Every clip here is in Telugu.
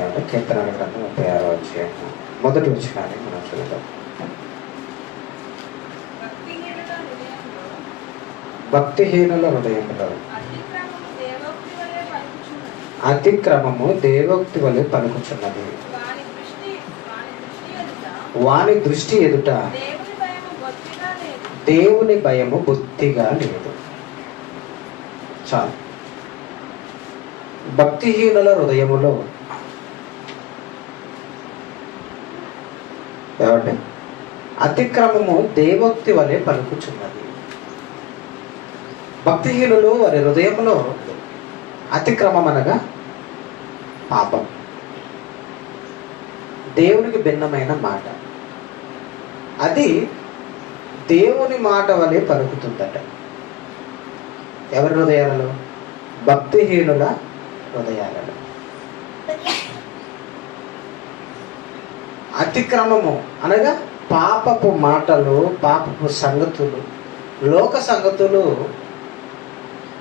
ఏమంటే కీర్తనల గ్రంథం 36వ అధ్యాయం మొదటి వచనాన్ని మనం చూద్దాం. భక్తిహీనుల హృదయంలో అతిక్రమము దేవోక్తి వలె పలుకుచున్నది. వాని దృష్టి ఎదుట దేవుని భయము బొత్తిగా లేదు. చాలు. భక్తిహీనుల హృదయములో ఏమంటే అతిక్రమము దేవోక్తి వలె పలుకుచున్నది. భక్తిహీనులు వారి హృదయంలో అతిక్రమం అనగా పాపం, దేవునికి భిన్నమైన మాట, అది దేవుని మాట వలె పలుకుతుందట. ఎవరి హృదయాలలో? భక్తిహీనుల హృదయాలలో. అతిక్రమము అనగా పాపపు మాటలు, పాపపు సంగతులు, లోక సంగతులు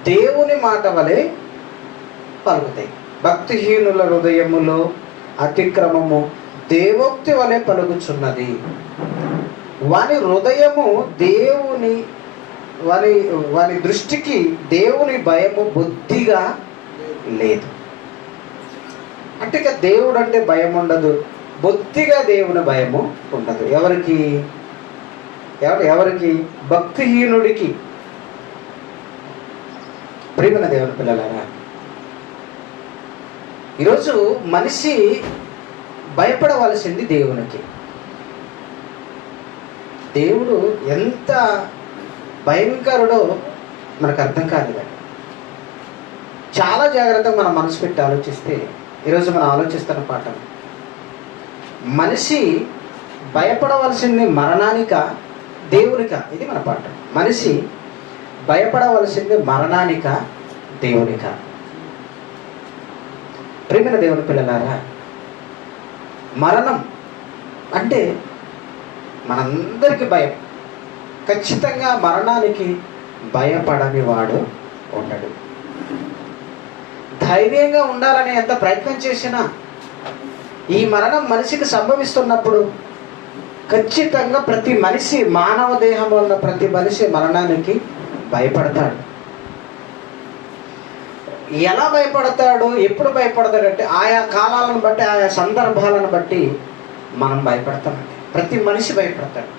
దేవుని మాట వలె పలుకుతాయి. భక్తిహీనుల హృదయములో అతిక్రమము దేవోక్తి వలె పలుకుచున్నది. వాని హృదయము దేవుని వాని దృష్టికి దేవుని భయము బొత్తిగా లేదు. అంటే ఇక దేవుడు అంటే భయం ఉండదు, బొత్తిగా దేవుని భయము ఉండదు. ఎవరికి? భక్తిహీనుడికి. ప్రియమైన దేవుని పిల్లలారా, ఈరోజు మనిషి భయపడవలసింది దేవునికి. దేవుడు ఎంత భయంకరుడో మనకు అర్థం కాదు. కానీ చాలా జాగ్రత్తగా మనం మనసు పెట్టి ఆలోచిస్తే ఈరోజు మనం ఆలోచిస్తున్న పాఠం, మనిషి భయపడవలసింది మరణానిక దేవునిక? ఇది మన పాఠం. మనిషి భయపడవలసింది మరణానిక దేవునిక? ప్రియమైన దేవుని పిల్లలారా, మరణం అంటే మనందరికీ భయం. ఖచ్చితంగా మరణానికి భయపడని వాడు ఉండడు. ధైర్యంగా ఉండాలని ఎంత ప్రయత్నం చేసినా ఈ మరణం మనిషికి సంభవిస్తున్నప్పుడు ఖచ్చితంగా ప్రతి మనిషి, మానవ దేహంలో ఉన్న ప్రతి మనిషి మరణానికి భయపడతాడు. ఎలా భయపడతాడు, ఎప్పుడు భయపడతాడంటే ఆయా కాలాలను బట్టి, ఆయా సందర్భాలను బట్టి మనం భయపడతామండి. ప్రతి మనిషి భయపడతాడు.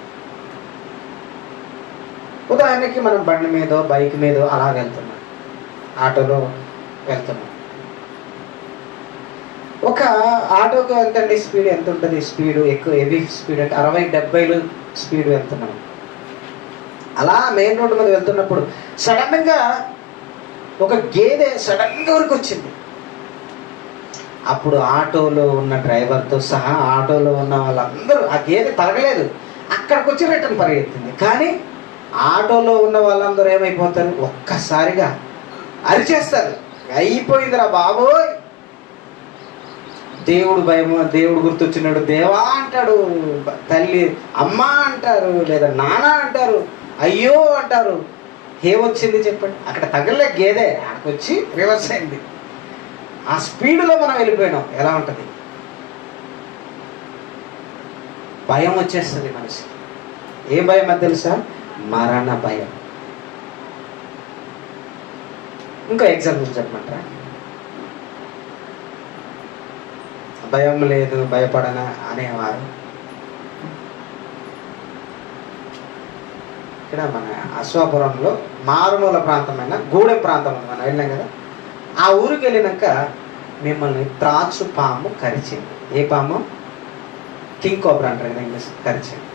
ఉదాహరణకి మనం బండి మీదో బైక్ మీదో అలా వెళ్తున్నాం, ఆటోలో వెళ్తున్నాం. ఒక ఆటోకి ఎంతండి స్పీడ్, ఎంత ఉంటుంది స్పీడు? ఎక్కువ హెవీ స్పీడ్ అంటే 60-70 స్పీడ్ వెళ్తున్నాం. అలా మెయిన్ రోడ్డు మీద వెళ్తున్నప్పుడు సడన్గా ఒక గేదె సడన్గా ఊరికి వచ్చింది. అప్పుడు ఆటోలో ఉన్న డ్రైవర్తో సహా ఆటోలో ఉన్న వాళ్ళందరూ, ఆ గేదె తరగలేదు, అక్కడికి వచ్చి రిటర్న్ పరిగెత్తింది. కానీ ఆటోలో ఉన్న వాళ్ళందరూ ఏమైపోతారు? ఒక్కసారిగా అరిచేస్తారు, అయిపోయిందిరా బాబోయ్. దేవుడు భయము, దేవుడు గుర్తొచ్చినాడు, దేవా అంటాడు, తల్లి అమ్మ అంటారు, లేదా నాన్న అంటారు, అయ్యో అంటారు. ఏమొచ్చింది చెప్పండి? అక్కడ తగలే గేదె, అక్కడికి వచ్చి రివర్స్ అయింది. ఆ స్పీడ్లో మనం వెళ్ళిపోయినాం. ఎలా ఉంటుంది? భయం వచ్చేస్తుంది మనిషికి. ఏ భయం అది తెలుసా? మరణ భయం. ఇంకో ఎగ్జాంపుల్ చెప్పమంటారా? భయం లేదు, భయపడన అనేవారు ఇక్కడ మన అశ్వాపురంలో మారుమూల ప్రాంతమైన గూడెం ప్రాంతం ఉంది, మనం వెళ్ళాం కదా. ఆ ఊరికి వెళ్ళినాక మిమ్మల్ని త్రాచు పాము కరిచింది. ఏ పాము? కింగ్ కోబ్రా అంటారు కదా ఇంగ్లీష్, కరిచింది.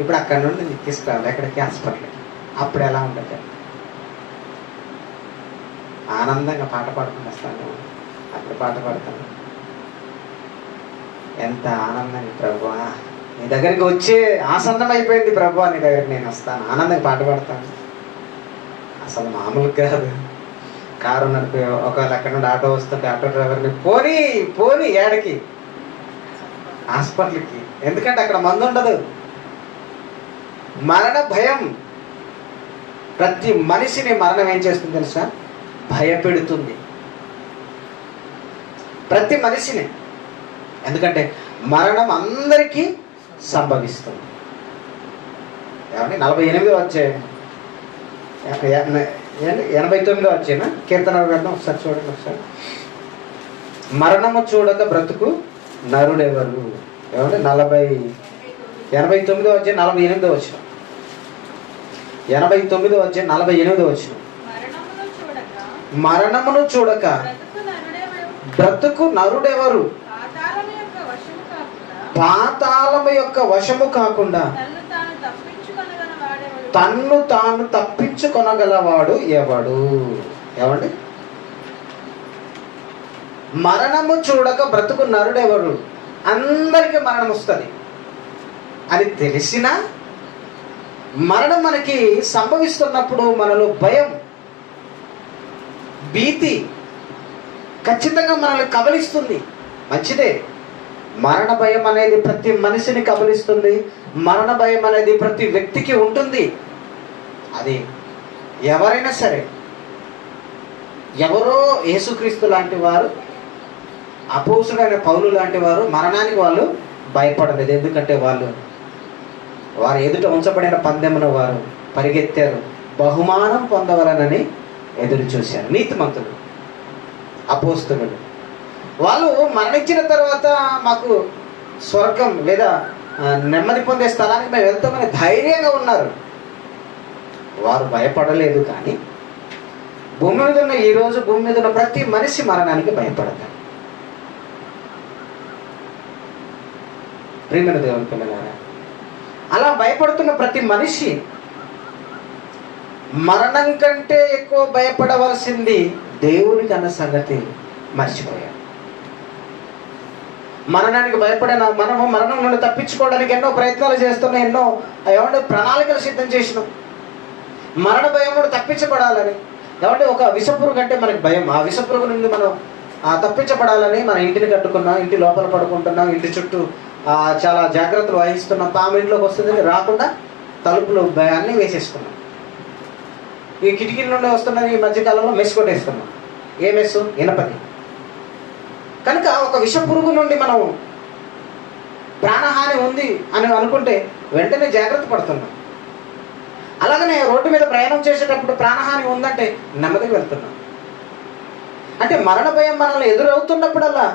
ఇప్పుడు అక్కడ నుండి నీకు తీసుకురావాలి ఎక్కడికి? హాస్పిటల్కి. అప్పుడు ఎలా ఉంటుంది? ఆనందంగా పాట పాడుకుని వస్తాను. అప్పుడు పాట పాడతాను, ఎంత ఆనందంగా, ప్రభువా నీ దగ్గరికి వచ్చే ఆసన్నం అయిపోయింది, ప్రభువా నీ దగ్గరికి నేను వస్తాను, ఆనందంగా పాట పాడతాను. అసలు మామూలు కాదు. కారు నడిపి ఒకవేళ అక్కడ నుండి ఆటో వస్తుంటే ఆటో డ్రైవర్ని పోనీ ఏడకి? హాస్పిటల్కి. ఎందుకంటే అక్కడ మందు ఉండదు. మరణ భయం ప్రతి మనిషిని మరణం ఏం చేస్తుంది తెలుసా? భయపెడుతుంది. ప్రతి మనిషిని. ఎందుకంటే మరణం అందరికీ సంభవిస్తుంది. ఏమండి 48వ అధ్యాయం 89వ అధ్యాయం కీర్తన గ్రంథం ఒకసారి చూడండి. ఒకసారి మరణము చూడక బ్రతుకు నరుడెవరు. ఏమంటే 89వ అధ్యాయం 48వ వచనం. 89వ అధ్యాయం 48వ వచనం. మరణమును చూడక బ్రతుకు నరుడెవరు. పాతాళము యొక్క వశము కాకుండా తన్ను తాను తప్పించుకొనగలవాడు ఎవడు. ఏమండి మరణము చూడక బ్రతుకు నరుడెవరు. అందరికీ మరణం వస్తుంది అని తెలిసినా మరణం మనకి సంభవిస్తున్నప్పుడు మనలో భయం, భీతి ఖచ్చితంగా మనల్ని కబలిస్తుంది. మంచిదే, మరణ భయం అనేది ప్రతి మనిషిని కబలిస్తుంది. మరణ భయం అనేది ప్రతి వ్యక్తికి ఉంటుంది. అది ఎవరైనా సరే, ఎవరో యేసుక్రీస్తు లాంటి వారు, అపోస్తుడైన పౌలు లాంటి వారు మరణానికి వాళ్ళు భయపడలేదు. ఎందుకంటే వారు ఎదుట ఉంచబడిన పందెమున వారు పరిగెత్తారు, బహుమానం పొందవలనని ఎదురు చూశారు. నీతిమంతులు, అపోస్తులు వాళ్ళు మరణించిన తర్వాత మాకు స్వర్గం లేదా నెమ్మది పొందే స్థలానికి మేము వెళ్తామని ధైర్యంగా ఉన్నారు. వారు భయపడలేదు. కానీ భూమి మీద ఉన్న ఈరోజు భూమి మీద ఉన్న ప్రతి మనిషి మరణానికి భయపడతారు. ప్రియమైన దేవుని పిల్లలారా, అలా భయపడుతున్న ప్రతి మనిషి మరణం కంటే ఎక్కువ భయపడవలసింది దేవునికి అన్న సంగతి మర్చిపోయాడు. మరణానికి భయపడిన మనము మరణం నుండి తప్పించుకోవడానికి ఎన్నో ప్రయత్నాలు చేస్తున్నాం, ఎన్నో ప్రణాళికలు సిద్ధం చేసినాం. మరణ భయం నుండి తప్పించబడాలని. కాబట్టి ఒక విషపురుగు అంటే మనకి భయం. ఆ విషపురుగు నుండి మనం తప్పించబడాలని మన ఇంటిని కట్టుకున్నాం, ఇంటి లోపల పడుకుంటున్నాం, ఇంటి చుట్టూ చాలా జాగ్రత్తలు వహిస్తున్నాం. పాము ఇంట్లోకి వస్తుందని రాకుండా తలుపులు అన్నీ వేసేసుకున్నాం. ఈ కిటికీల నుండి వస్తున్నది ఈ మధ్యకాలంలో మెస్ కొట్టేస్తున్నాం. ఏ మెస్సు? ఇనపది. కనుక ఒక విషపురుగు నుండి మనం ప్రాణహాని ఉంది అని అనుకుంటే వెంటనే జాగ్రత్త పడుతున్నాం. అలాగనే రోడ్డు మీద ప్రయాణం చేసేటప్పుడు ప్రాణహాని ఉందంటే నెమ్మదిగా వెళ్తున్నాం. అంటే మరణ భయం మనల్ని ఎదురవుతున్నప్పుడల్లా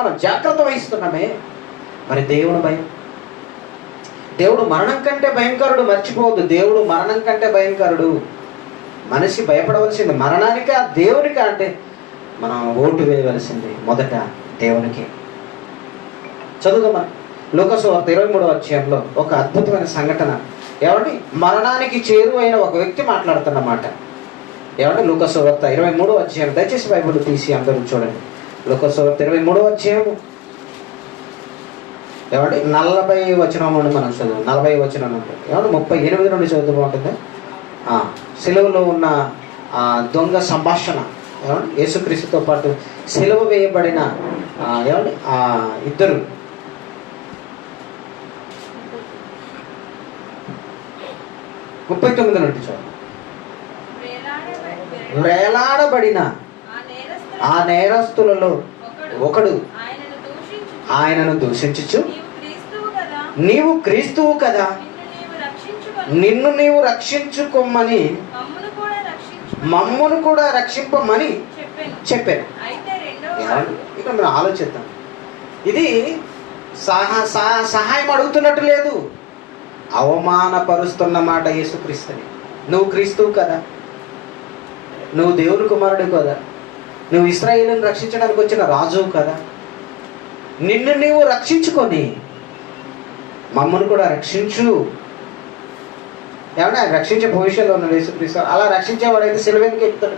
మనం జాగ్రత్త వహిస్తున్నామే. మరి దేవుని భయం, దేవుడు మరణం కంటే భయంకరుడు. మర్చిపోవద్దు, దేవుడు మరణం కంటే భయంకరుడు. మనిషి భయపడవలసింది మరణానికా దేవునికా అంటే మనం ఓటు వేయవలసింది మొదట దేవునికి. చదువుదామా లూకాసు 23వ అధ్యాయంలో ఒక అద్భుతమైన సంఘటన. ఏమండి మరణానికి చేరువైన ఒక వ్యక్తి మాట్లాడుతున్నమాట. ఏమంటే లూకాసు 23వ అధ్యాయం, దయచేసి బైబిల్ తీసి అందరూ చూడండి. లూకాసు 23వ అధ్యాయము ఏమంటే 40 వచనం నుండి మనం చదువు. 40 వచనం నుండి ఏమంటే 38 నుండి చదువుతూ బాగుంటుంది. సిలువలో ఉన్న దొంగ సంభాషణ. ఏమంటే యేసుక్రీస్తుతో పాటు సిలువ వేయబడిన ఏమంటే ఇద్దరు 39 నుండి చూడండి. వేలాడబడిన ఆ నేరస్తులలో ఒకడు ఆయనను దూషించుచు, నీవు క్రీస్తువు కదా, నిన్ను నీవు రక్షించుకోమని మమ్మును కూడా రక్షింపమని చెప్పాను. ఇక్కడ మనం ఆలోచిద్దాం. ఇది సహాయం అడుగుతున్నట్టు లేదు, అవమానపరుస్తున్న మాట యేసుక్రీస్తుని. నువ్వు క్రీస్తువు కదా, నువ్వు దేవుని కుమారుడు కదా, నువ్వు ఇశ్రాయేలును రక్షించడానికి వచ్చిన రాజువు కదా, నిన్ను నీవు రక్షించుకొని మమ్మల్ని కూడా రక్షించు. ఏమన్నా రక్షించే భవిష్యత్తులో ఉన్న యేసుక్రీస్తు అలా రక్షించేవాడైతే సిలువకి ఎక్కుతాడు.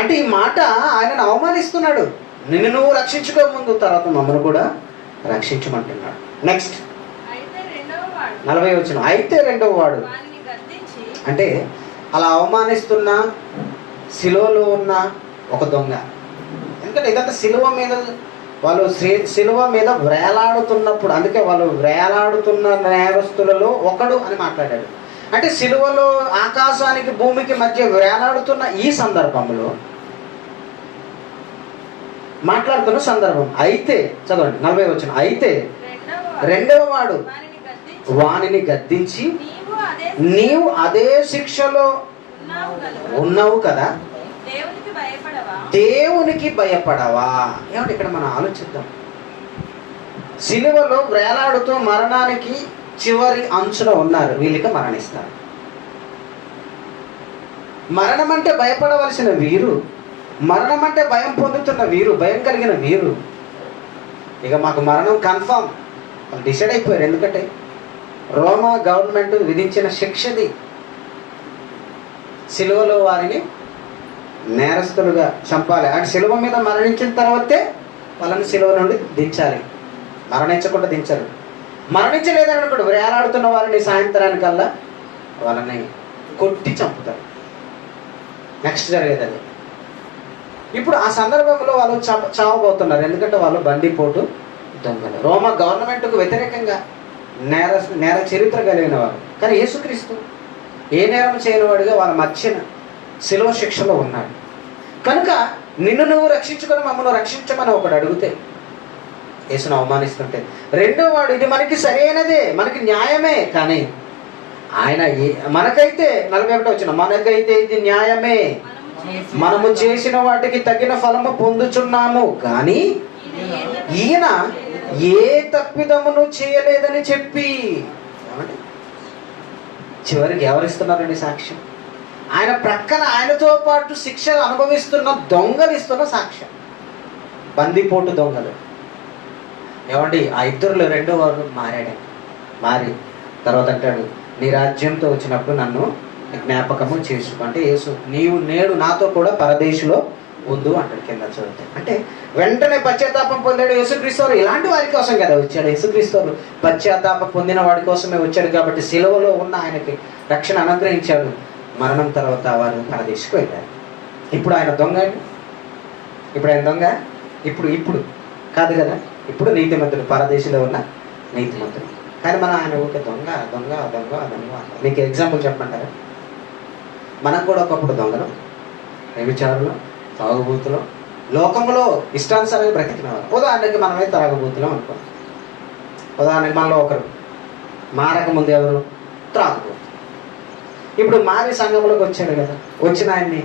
అంటే ఈ మాట ఆయనను అవమానిస్తున్నాడు. నిన్ను నువ్వు రక్షించుకో ముందు, తర్వాత మమ్మల్ని కూడా రక్షించమంటున్నాడు. నెక్స్ట్ 40 వచనం. అయితే రెండవ వాడు అంటే అలా అవమానిస్తున్న సిలువలో ఉన్న ఒక దొంగ. ఎందుకంటే ఇదంతా వాళ్ళు సిలువ మీద వేలాడుతున్నప్పుడు, అందుకే వాళ్ళు వేలాడుతున్న నేరస్తులలో ఒకడు అని మాట్లాడాడు. అంటే సిలువలో ఆకాశానికి భూమికి మధ్య వేలాడుతున్న ఈ సందర్భంలో మాట్లాడుతున్న సందర్భం. అయితే చదవండి 40 వచనం. అయితే రెండవ వాడు వానిని గద్దించి, నీవు అదే శిక్షలో ఉన్నావు కదా, దేవునికి భయపడవా? ఏమంటే ఇక్కడ మనం ఆలోచిద్దాం. సిలువలో వేలాడుతూ మరణానికి చివరి అంచున ఉన్నారు, వీళ్ళకి మరణిస్తారు. మరణం అంటే భయపడవలసిన వీరు, మరణం అంటే భయం పొందుతున్న వీరు, భయం కలిగిన వీరు ఇక మాకు మరణం కన్ఫామ్ డిసైడ్ అయిపోయారు. ఎందుకంటే రోమా గవర్నమెంట్ విధించిన శిక్షది. సిలువలో వారిని నేరస్తులుగా చంపాలి. అంటే సిలువ మీద మరణించిన తర్వాతే వాళ్ళని సిలువ నుండి దించాలి. మరణించకుండా దించరు. మరణించలేదని అనుకోండి, వేలాడుతున్న వారిని సాయంత్రానికల్లా వాళ్ళని కొట్టి చంపుతారు. నెక్స్ట్ జరిగేది అది. ఇప్పుడు ఆ సందర్భంలో వాళ్ళు చావబోతున్నారు. ఎందుకంటే వాళ్ళు బందిపోటు దొంగలు, రోమా గవర్నమెంట్కు వ్యతిరేకంగా నేర చరిత్ర కలిగిన వారు. కానీ యేసుక్రీస్తు ఏ నేరం చేయని వాడిగా వాళ్ళ మధ్యన శిలువ శిక్షలో ఉన్నాడు. కనుక నిన్ను నువ్వు రక్షించుకొని మమ్మల్ని రక్షించమని ఒకడు అడిగితే, యేసును అవమానిస్తుంటే, రెండో వాడు ఇది మనకి సరైనదే, మనకి న్యాయమే, కానీ ఆయన మనకైతే 41 వచ్చిన మనకైతే ఇది న్యాయమే, మనము చేసిన వాటికి తగిన ఫలము పొందుచున్నాము, కానీ ఈయన ఏ తప్పిదమును చేయలేదని చెప్పి. చివరికి ఎవరిస్తున్నారండి సాక్ష్యం? ఆయన ప్రక్కన ఆయనతో పాటు శిక్ష అనుభవిస్తున్న దొంగలు ఇస్తున్న సాక్ష్యం. బందిపోటు దొంగలు. ఏమండి ఆ ఇద్దరులో రెండో వారు మారి తర్వాత అంటాడు, నీ రాజ్యంతో వచ్చినప్పుడు నన్ను జ్ఞాపకము చేసుకుంటే యేసు నీవు నేడు నాతో కూడా పరదేశులో ఉండు అంటాడు కింద చదివితే. అంటే వెంటనే పశ్చాత్తాపం పొందాడు యేసుక్రీస్తు. ఇలాంటి వారి కోసం కదా వచ్చాడు యేసుక్రీస్తు. పశ్చాత్తాపం పొందిన వాడి కోసమే వచ్చాడు కాబట్టి సిలువలో ఉన్న ఆయనకి రక్షణ అనుగ్రహించాడు. మరణం తర్వాత వారు పరదేశకు వెళ్ళారు. ఇప్పుడు ఆయన దొంగ, ఇప్పుడు ఆయన దొంగ, ఇప్పుడు కాదు కదా, ఇప్పుడు నీతిమంతుడు, పరదేశంలో ఉన్న నీతిమంతుడు. కానీ మనం ఆయన ఊరికే దొంగ దొంగ దొంగ దొంగ. మీకు ఎగ్జాంపుల్ చెప్పమంటారా? మనకు కూడా ఒకప్పుడు దొంగలు, వ్యభిచారులు, తాగుబూతులు, లోకంలో ఇష్టానుసారంగా బ్రతికినవారు. ఉదాహరణకి మనమే తాగుబూతులం అనుకో. ఉదాహరణకి మనలో ఒకరు మారక ముందు ఎవరు? త్రాగుబోతు. ఇప్పుడు మారి సంఘంలోకి వచ్చాడు కదా, వచ్చిన ఆయన్ని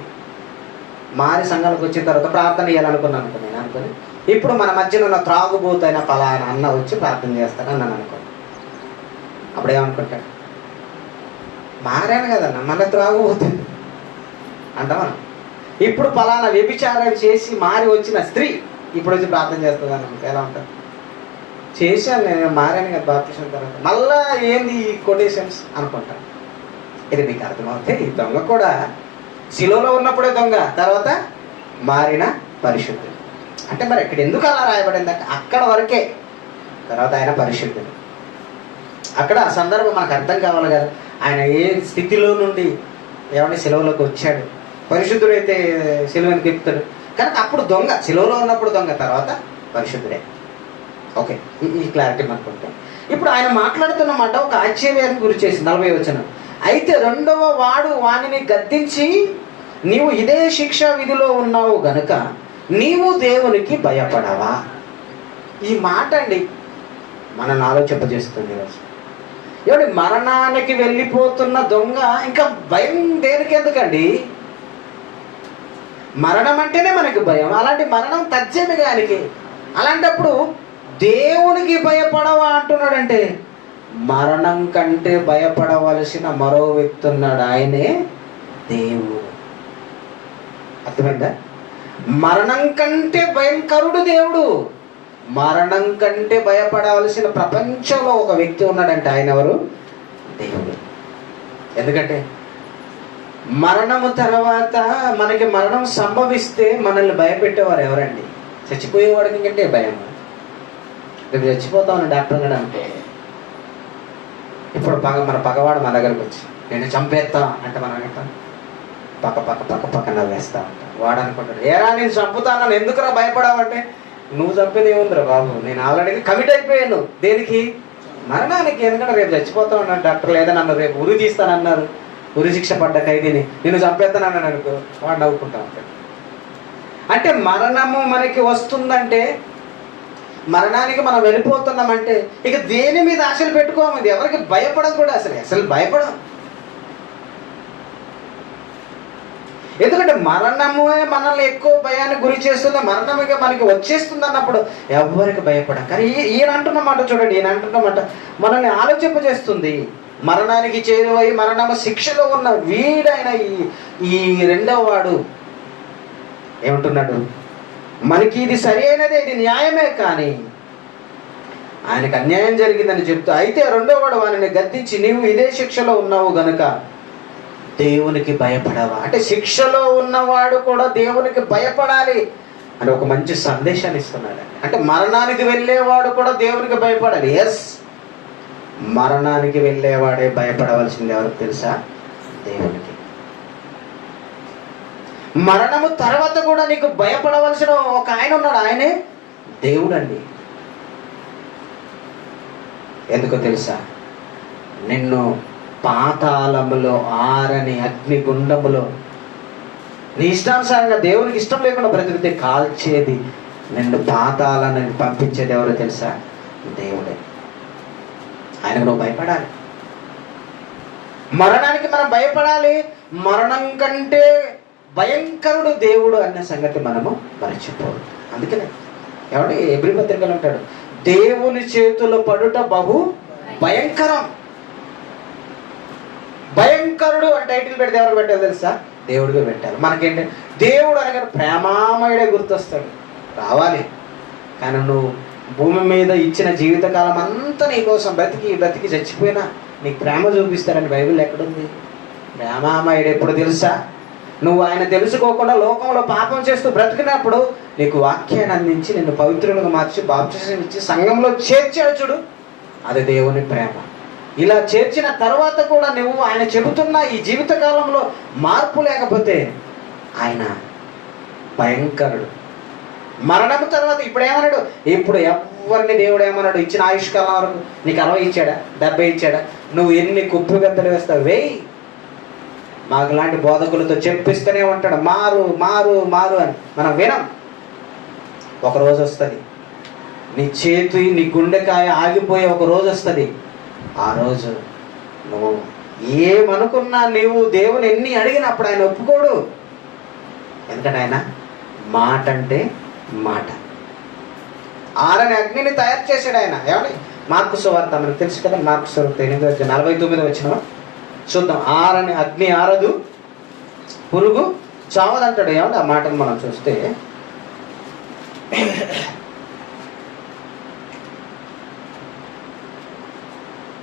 మారి సంఘంలోకి వచ్చిన తర్వాత ప్రార్థన చేయాలనుకున్నాను నేను అనుకుని, ఇప్పుడు మన మధ్యన ఉన్న త్రాగుబోతు అయిన పలానా అన్న వచ్చి ప్రార్థన చేస్తాను అన్నాను అనుకో. అప్పుడు ఏమనుకుంటాడు? మారాను కదన్నా, మళ్ళీ త్రాగుబోతుంది అంటాం మనం. ఇప్పుడు పలానా వ్యభిచారం చేసి మారి వచ్చిన స్త్రీ ఇప్పుడు వచ్చి ప్రార్థన చేస్తుంది అన్నమాట. ఎలా ఉంటుంది? చేశాను నేను, మారాను కదా బాప్టిజం తర్వాత, మళ్ళా ఏంది ఈ కొటేషన్స్ అనుకుంటాను. ఇది మీకు అర్థమవుతే ఈ దొంగ కూడా శిలువలో ఉన్నప్పుడే దొంగ, తర్వాత మారిన పరిశుద్ధుడు. అంటే మరి ఇక్కడ ఎందుకు అలా రాయబడింది అంటే అక్కడ వరకే, తర్వాత ఆయన పరిశుద్ధుడు. అక్కడ ఆ సందర్భం మనకు అర్థం కావాలి కదా. ఆయన ఏ స్థితిలో నుండి ఏమన్నా శిలువలోకి వచ్చాడు, పరిశుద్ధుడైతే శిలువనికి ఎక్కుతాడు. కనుక అప్పుడు దొంగ, శిలువలో ఉన్నప్పుడు దొంగ, తర్వాత పరిశుద్ధుడే. ఓకే, ఈ క్లారిటీ మనకుంటాం. ఇప్పుడు ఆయన మాట్లాడుతున్న మాట ఒక ఆశ్చర్యానికి గురి చేసి 40 వచనం. అయితే రెండవ వాడు వానిని గద్దించి, నీవు ఇదే శిక్షా విధిలో ఉన్నావు గనుక నీవు దేవునికి భయపడవా? ఈ మాట అండి మనల్ని ఆలోచింపజేస్తుంది. ఏమండి, మరణానికి వెళ్ళిపోతున్న దొంగ ఇంకా భయం దేనికి ఎందుకండి? మరణం అంటేనే మనకి భయం. అలాంటి మరణం తథ్యమే ఆయనకి. అలాంటప్పుడు దేవునికి భయపడవా అంటున్నాడంటే మరణం కంటే భయపడవలసిన మరో వ్యక్తి ఉన్నాడు, ఆయనే దేవుడు. అర్థమైందా? మరణం కంటే భయంకరుడు దేవుడు. మరణం కంటే భయపడవలసిన ప్రపంచంలో ఒక వ్యక్తి ఉన్నాడంటే ఆయన ఎవరు? దేవుడు. ఎందుకంటే మరణము తర్వాత మనకి మరణం సంభవిస్తే మనల్ని భయపెట్టేవారు ఎవరండి? చచ్చిపోయేవాడికి కంటే భయం. రేపు చచ్చిపోతామని డాక్టర్ గారు అంటే, ఇప్పుడు మన పగవాడు మన దగ్గరకు వచ్చి నేను చంపేస్తా అంటే మనం అంటాం పక్క నవ్వేస్తా ఉంటాం. వాడు అనుకుంటాడు, ఏరా నేను చంపుతాను, ఎందుకురా భయపడావంటే, నువ్వు చంపేది ఏముందిరా బాబు, నేను ఆల్రెడీ కమిట్ అయిపోయాను. దేనికి? మరణానికి. ఎందుకంటే రేపు చచ్చిపోతావు అన్నాడు డాక్టర్, లేదా నన్ను రేపు ఉరి తీస్తానన్నారు, ఉరి శిక్ష పడ్డ ఖైదీని నేను చంపేస్తానన్నాను అనుకో, వాడు నవ్వుకుంటా ఉంటాడు. అంటే మరణము మనకి వస్తుందంటే, మరణానికి మనం వెళ్ళిపోతున్నామంటే ఇక దేని మీద ఆశలు పెట్టుకోము. ఇది ఎవరికి భయపడం కూడా, అసలు భయపడం. ఎందుకంటే మరణమే మనల్ని ఎక్కువ భయానికి గురి చేస్తుంది. మరణమిగా మనకి వచ్చేస్తుంది అన్నప్పుడు ఎవరికి భయపడం. కానీ ఈయన అంటున్నమాట చూడండి, ఈయన అంటున్నమాట మనల్ని ఆలోచింపజేస్తుంది. మరణానికి చేరువై మరణము శిక్షలో ఉన్న వీడైన ఈ రెండవ వాడు ఏమంటున్నాడు, మనకి ఇది సరి అయినదే, ఇది న్యాయమే, కానీ ఆయనకు అన్యాయం జరిగిందని చెప్తూ, అయితే రెండవ వాడు వారిని గద్దించి, నీవు ఇదే శిక్షలో ఉన్నావు గనుక దేవునికి భయపడవా. అంటే శిక్షలో ఉన్నవాడు కూడా దేవునికి భయపడాలి అని ఒక మంచి సందేశాన్ని ఇస్తున్నాడు. అంటే మరణానికి వెళ్ళేవాడు కూడా దేవునికి భయపడాలి. ఎస్, మరణానికి వెళ్ళేవాడే భయపడవలసింది ఎవరికి తెలుసా? దేవునికి. మరణము తర్వాత కూడా నీకు భయపడవలసిన ఒక ఆయన ఉన్నాడు, ఆయనే దేవుడు అండి. ఎందుకో తెలుసా? నిన్ను పాతాళములో, ఆరని అగ్నిగుండములో నీ ఇష్టానుసారంగా దేవునికి ఇష్టం లేకుండా బ్రతికితే కాల్చేది, నిన్ను పాతాళాన్ని పంపించేది ఎవరో తెలుసా? దేవుడే. ఆయనకు నువ్వు భయపడాలి. మరణానికి మనం భయపడాలి. మరణం కంటే భయంకరుడు దేవుడు అన్న సంగతి మనము మర్చిపోదు. అందుకనే ఎవడి ఎబ్రీ పత్రికలు ఉంటాడు, దేవుని చేతులు పడుట బహు భయంకరం. భయంకరుడు అని టైటిల్ పెడితే ఎవరు పెట్టాలి తెలుసా? దేవుడిగా పెట్టాలి. మనకేంటి, దేవుడు అనగానే ప్రేమామయుడే గుర్తొస్తాడు, రావాలి. కానీ నువ్వు భూమి మీద ఇచ్చిన జీవితకాలం అంతా నీ కోసం బ్రతికి చచ్చిపోయినా నీకు ప్రేమ చూపిస్తారని బైబిల్ ఎక్కడుంది? ప్రేమామయుడు ఎప్పుడు తెలుసా? నువ్వు ఆయన తెలుసుకోకుండా లోకంలో పాపం చేస్తూ బ్రతికినప్పుడు నీకు వాక్యాన్ని అందించి నిన్ను పవిత్రులుగా మార్చి బాప్తిసం ఇచ్చి సంఘంలో చేర్చాడు చూడు, అది దేవుని ప్రేమ. ఇలా చేర్చిన తర్వాత కూడా నువ్వు ఆయన చెబుతున్న ఈ జీవితకాలంలో మార్పు లేకపోతే ఆయన భయంకరుడు. మరణం తర్వాత ఇప్పుడు ఏమన్నాడు? ఇప్పుడు ఎవరిని దేవుడు ఏమన్నాడు? ఇచ్చిన ఆయుష్కాలం వరకు నీకు 60 ఇచ్చాడా, 70 ఇచ్చాడా? నువ్వు ఎన్ని కుప్పు గంతలు వేస్తావు వేయి. మాకు లాంటి బోధకులతో చెప్పిస్తూనే ఉంటాడు, మారు మారు మారు అని. మనం వినం. ఒకరోజు వస్తుంది, నీ చేతి నీ గుండెకాయ ఆగిపోయే ఒక రోజు వస్తుంది. ఆ రోజు నువ్వు ఏమనుకున్నా, నీవు దేవుని ఎన్ని అడిగినప్పుడు ఆయన ఒప్పుకోడు. ఎందుకంటే ఆయన మాట అంటే మాట. ఆరని అగ్నిని తయారు చేశాడు ఆయన. ఏమండి? మార్కు సువార్త మనకు తెలుసు కదా, మార్కు సువార్త 8:49 వచ్చిన చూద్దాం. ఆరని అగ్ని ఆరదు, పురుగు చావదంటాడు. ఏమంటే ఆ మాటను మనం చూస్తే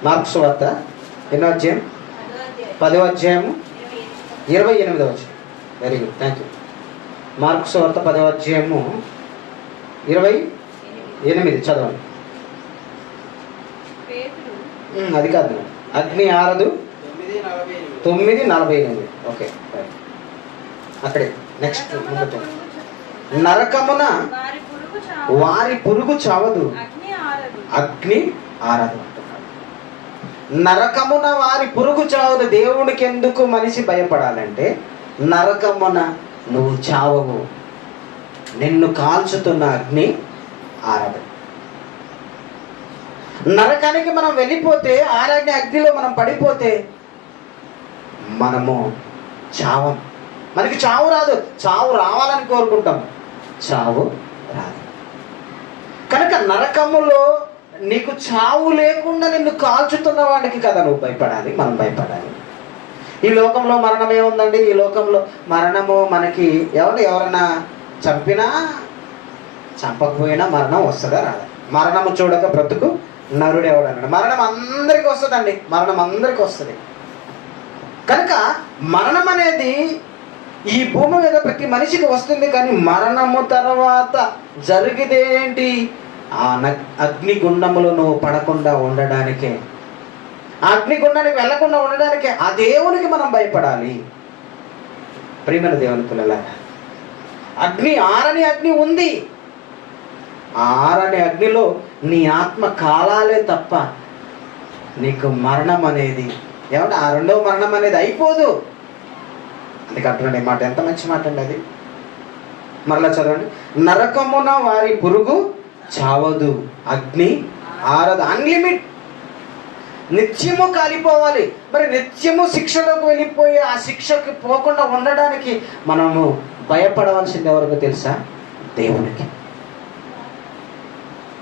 మార్కు సువార్త ఎన్నో అధ్యాయం? 10వ అధ్యాయము 28వ వచనం. Very good, thank you. Mark సువార్త 10వ అధ్యాయము 28 చదవండి. అది కాదు, అగ్ని ఆరదు 9:48. ఓకే, అక్కడే నెక్స్ట్. నరకమున వారి పురుగు చావదు, అగ్ని ఆరదు. నరకమున వారి పురుగు చావదు. దేవుడికి ఎందుకు మనిషి భయపడాలంటే, నరకమున నువ్వు చావవు, నిన్ను కాల్చుతున్న అగ్ని ఆరదు. నరకానికి మనం వెళ్ళిపోతే, ఆరని అగ్నిలో మనం పడిపోతే మనము చావం. మనకి చావు రాదు. చావు రావాలని కోరుకుంటాం, చావు రాదు. కనుక నరకములో నీకు చావు లేకుండా నిన్ను కాల్చుతున్న వాడికి కదా నువ్వు భయపడాలి, మనం భయపడాలి. ఈ లోకంలో మరణం ఏముందండి? ఈ లోకంలో మరణము మనకి ఎవరైనా చంపినా చంపకపోయినా మరణం వస్తుందా రాదా? మరణము చూడక బ్రతుకు నరుడు ఎవడన్నాడు. మరణం అందరికీ వస్తుందండి, మరణం అందరికీ వస్తుంది. కనుక మరణం అనేది ఈ భూమి మీద ప్రతి మనిషికి వస్తుంది. కానీ మరణము తర్వాత జరిగేదేంటి? ఆ అగ్నిగుండములో నువ్వు పడకుండా ఉండడానికే, ఆ అగ్నిగుండానికి వెళ్లకుండా ఉండడానికే ఆ దేవునికి మనం భయపడాలి. ప్రియమైన దేవుని పిల్లలారా, అగ్ని ఆరని అగ్ని ఉంది. ఆ ఆరని అగ్నిలో నీ ఆత్మ కాలాలే తప్ప నీకు మరణం అనేది ఏమంటే ఆ రెండవ మరణం అనేది అయిపోదు. అందుకే అంటున్నాడు ఈ మాట. ఎంత మంచి మాట అండి అది. మరలా చదవండి. నరకమున వారి పురుగు చావదు, అగ్ని ఆరదు. అన్లిమిట్, నిత్యము కాలిపోవాలి. మరి నిత్యము శిక్షలోకి వెళ్ళిపోయి ఆ శిక్షకి పోకుండా ఉండడానికి మనము భయపడవలసింది ఎవరికి తెలుసా? దేవునికి.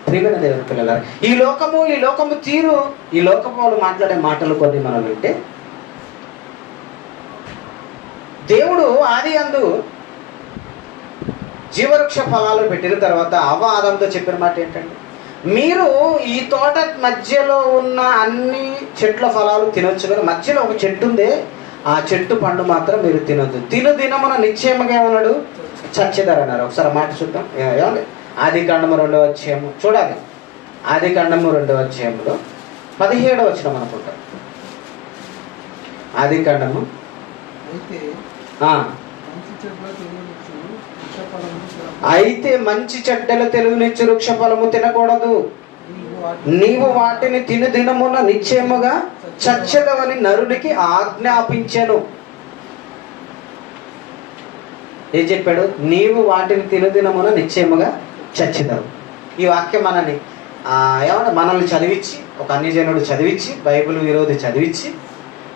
ప్రియమైన దేవుని పిల్లలారా, ఈ లోకము తీరు, ఈ లోకము వాళ్ళు మాట్లాడే మాటలు కొన్ని మనం వింటే, దేవుడు ఆది అందు జీవవృక్ష ఫలాలు పెట్టిన తర్వాత అవ్వ ఆదంతో చెప్పిన మాట ఏంటంటే, మీరు ఈ తోట మధ్యలో ఉన్న అన్ని చెట్ల ఫలాలు తినొచ్చు, కానీ మధ్యలో ఒక చెట్టు ఉంది, ఆ చెట్టు పండు మాత్రం మీరు తినొద్దు. దినమున నిశ్చయముగా ఏమన్నాడు? చచ్చేదారన్నారు. ఒకసారి మాట చూద్దాం. ఏమండి? ఆదికాండము 2వ అధ్యాయము చూడాలి. ఆదికాండము 2వ అధ్యాయంలో 17వ వచనం అనుకుంటాం. ఆదికాండము అయితే మంచి చెడ్డలు తెలుగునిచ్చు వృక్ష ఫలము తినకూడదు, నీవు వాటిని తిను దినమున నిశ్చయముగా చచ్చెదవని నరునికి ఆజ్ఞాపించెను. ఏం చెప్పాడు? నీవు వాటిని తిను దినమున నిశ్చయముగా చచ్చెదవు. ఈ వాక్యం మనల్ని చదివించి, ఒక అన్యజనుడు చదివించి, బైబిల్ విరోధి చదివించి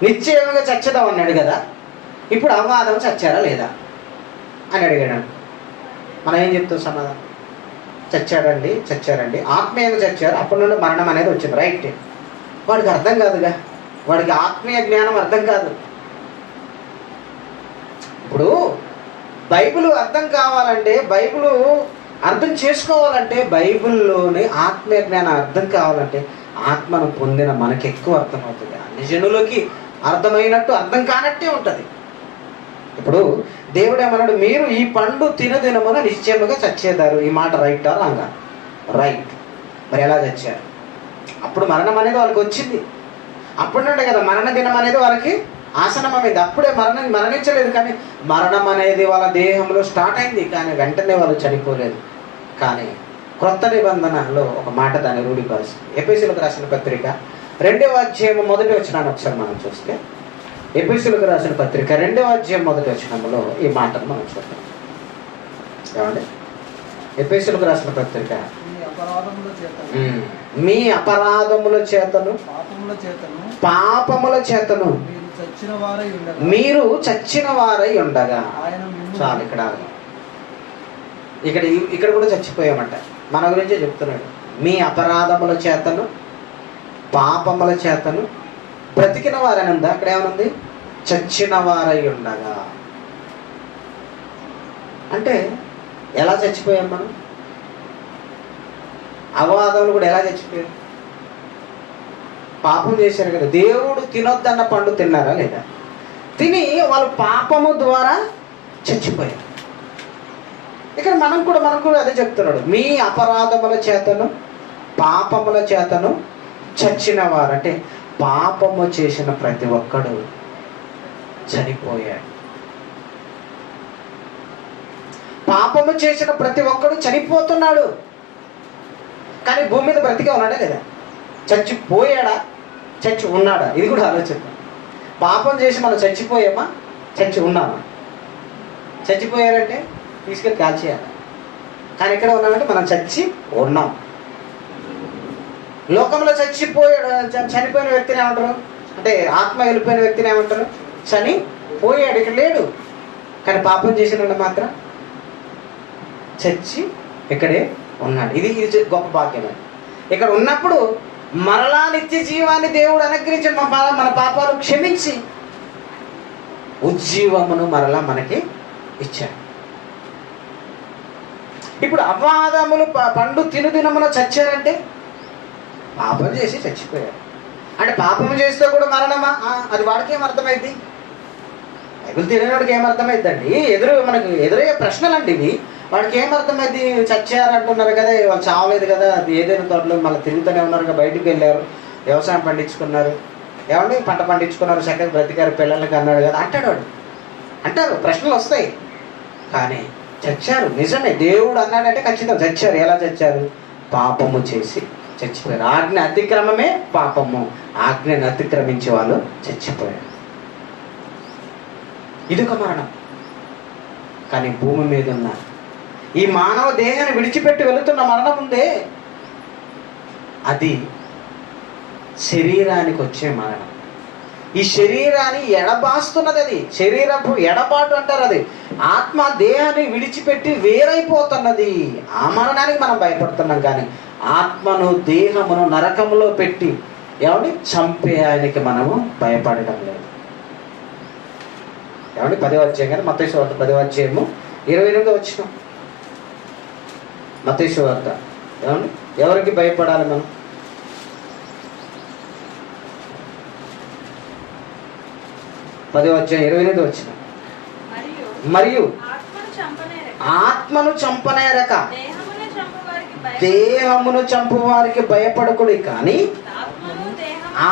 నిశ్చయముగా చచ్చెదవు అన్నాడు కదా. ఇప్పుడు అవ్వాదం చచ్చారా లేదా అని అడిగాడు. మనం ఏం చెప్తాం సమాధానం? చచ్చారండి, ఆత్మీయంగా చచ్చారు, అప్పటి నుండి మరణం అనేది వచ్చింది. రైట్. వాడికి అర్థం కాదుగా, వాడికి ఆత్మీయ జ్ఞానం అర్థం కాదు. ఇప్పుడు బైబిల్ అర్థం కావాలంటే, బైబిల్ అర్థం చేసుకోవాలంటే, బైబిల్లోని ఆత్మీయ జ్ఞానం అర్థం కావాలంటే ఆత్మను పొందిన మనకి ఎక్కువ అర్థమవుతుంది. అన్ని జనులకి అర్థమైనట్టు అర్థం కానట్టే ఉంటుంది. ఇప్పుడు దేవుడు ఏమన్నాడు? మీరు ఈ పండు తినదినమున నిశ్చయముగా చచ్చేదారు. ఈ మాట రైటా రాంగా? రైట్. మరి ఎలా చచ్చారు? అప్పుడు మరణం అనేది వాళ్ళకి వచ్చింది. అప్పుడు నుండే కదా మరణ దినం అనేది వాళ్ళకి ఆసనమైంది. అప్పుడే మరణించలేదు, కానీ మరణం అనేది వాళ్ళ దేహంలో స్టార్ట్ అయింది, కానీ వెంటనే వాళ్ళు చనిపోలేదు. కానీ క్రొత్త నిబంధనలో ఒక మాట దాన్ని రూఢిపరుస్తుంది. ఎఫెసీయులకు రాసిన పత్రిక 2వ అధ్యాయం 1వ వచనాన్ని ఒకసారి మనం చూస్తే, ఎఫెసీయులకు రాసిన పత్రిక 2వ అధ్యాయం 1వ వచనంలో ఈ మాటను మనం చూద్దాం. ఏమండి? ఎఫెసీయులకు రాసిన పత్రిక, మీ అపరాధముల చేతను పాపముల చేతను మీరు చచ్చిన వారై ఉండగా. చాలు, ఇక్కడ కూడా చచ్చిపోయామంట. మన గురించే చెప్తున్నాడు. మీ అపరాధముల చేతను పాపముల చేతను బ్రతికిన వారని ఉందా? అక్కడ ఏమనుంది? చచ్చిన వారై ఉండగా. అంటే ఎలా చచ్చిపోయాం మనం? అపవాదములు కూడా ఎలా చచ్చిపోయారు? పాపం చేశారు కదా. దేవుడు తినొద్దన్న పండు తిన్నారా లేదా? తిని వాళ్ళు పాపము ద్వారా చచ్చిపోయారు. ఇక్కడ మనం కూడా అదే చెప్తున్నాడు. మీ అపరాధముల చేతను పాపముల చేతను చచ్చిన వారు. అంటే పాపము చేసిన ప్రతి ఒక్కడు చనిపోయాడు. పాపము చేసిన ప్రతి ఒక్కడు చనిపోతున్నాడు. కానీ భూమి మీద బ్రతికే ఉన్నాడా లేదా? చచ్చిపోయాడా? చచ్చి ఉన్నాడా? ఇది కూడా ఆలోచిద్దాం. పాపం చేసి మనం చచ్చిపోయామా? చచ్చి ఉన్నామా? చచ్చిపోయారంటే తీసుకెళ్ళి కాల్చేయాలి. కానీ ఎక్కడ ఉన్నామంటే మనం చచ్చి ఉన్నాం. లోకంలో చనిపోయిన వ్యక్తిని ఏమంటారు? అంటే ఆత్మ వెళ్ళిపోయిన వ్యక్తిని ఏమంటారు? చనిపోయాడు. ఇక్కడ లేడు. కానీ పాపం చేసిన మాత్రం చచ్చి ఇక్కడే ఉన్నాడు. ఇది గొప్ప భాగ్యమే. ఇక్కడ ఉన్నప్పుడు మరలా నిత్య జీవాన్ని దేవుడు అనుగ్రహించి మన పాపాలు క్షమించి ఉజ్జీవమును మరలా మనకి ఇచ్చాడు. ఇప్పుడు అపవాదములు పండు తినుదినమున చచ్చారంటే పాపం చేసి చచ్చిపోయారు. అంటే పాపం చేస్తే కూడా మరణమా? అది వాడికి ఏం అర్థమైంది? బైబిల్ తినేవాడికి ఏం అర్థమైందండి? మనకు ఎదురయ్యే ప్రశ్నలండి ఇవి. వాడికి ఏం అర్థమైంది? చచ్చారు అంటున్నారు కదా, వాళ్ళు చావలేదు కదా, అది ఏదైనా తోటలో మళ్ళీ తిరుగుతూనే ఉన్నారు కదా, బయటికి వెళ్ళారు, వ్యవసాయం పండించుకున్నారు, ఏమండి పంట పండించుకున్నారు, చక్కగా బ్రతికారు, పిల్లలకి అన్నాడు కదా అంటారు. ప్రశ్నలు వస్తాయి. కానీ చచ్చారు నిజమే. దేవుడు అన్నాడంటే ఖచ్చితంగా చచ్చారు. ఎలా చచ్చారు? పాపము చేసి చచ్చిపోయారు. ఆజ్ఞ అతిక్రమమే పాపము. ఆజ్ఞను అతిక్రమించే వాళ్ళు చచ్చిపోయారు. ఇదొక మరణం. కానీ భూమి మీద ఉన్న ఈ మానవ దేహాన్ని విడిచిపెట్టి వెళుతున్న మరణం ఉందే, అది శరీరానికి వచ్చే మరణం. ఈ శరీరాన్ని ఎడబాస్తున్నది, అది శరీరపు ఎడబాటు అంటారు. అది ఆత్మ దేహాన్ని విడిచిపెట్టి వేరైపోతున్నది. ఆ మరణానికి మనం భయపడుతున్నాం, కానీ ఆత్మను దేహమును నరకములో పెట్టి ఏమండి చంపే ఆయనకి మనము భయపడడం లేదు. ఏమండి 10వ అధ్యాయం కానీ మత్తయి సువార్త 10వ అధ్యాయము 28వ వచనం. మత్తయి సువార్త ఏమండి ఎవరికి భయపడాలి మనం? 10వ అధ్యాయం 28వ వచనం. మరియు ఆత్మను చంపనేరక దేహమును చంపు వారికి భయపడకుడి, కానీ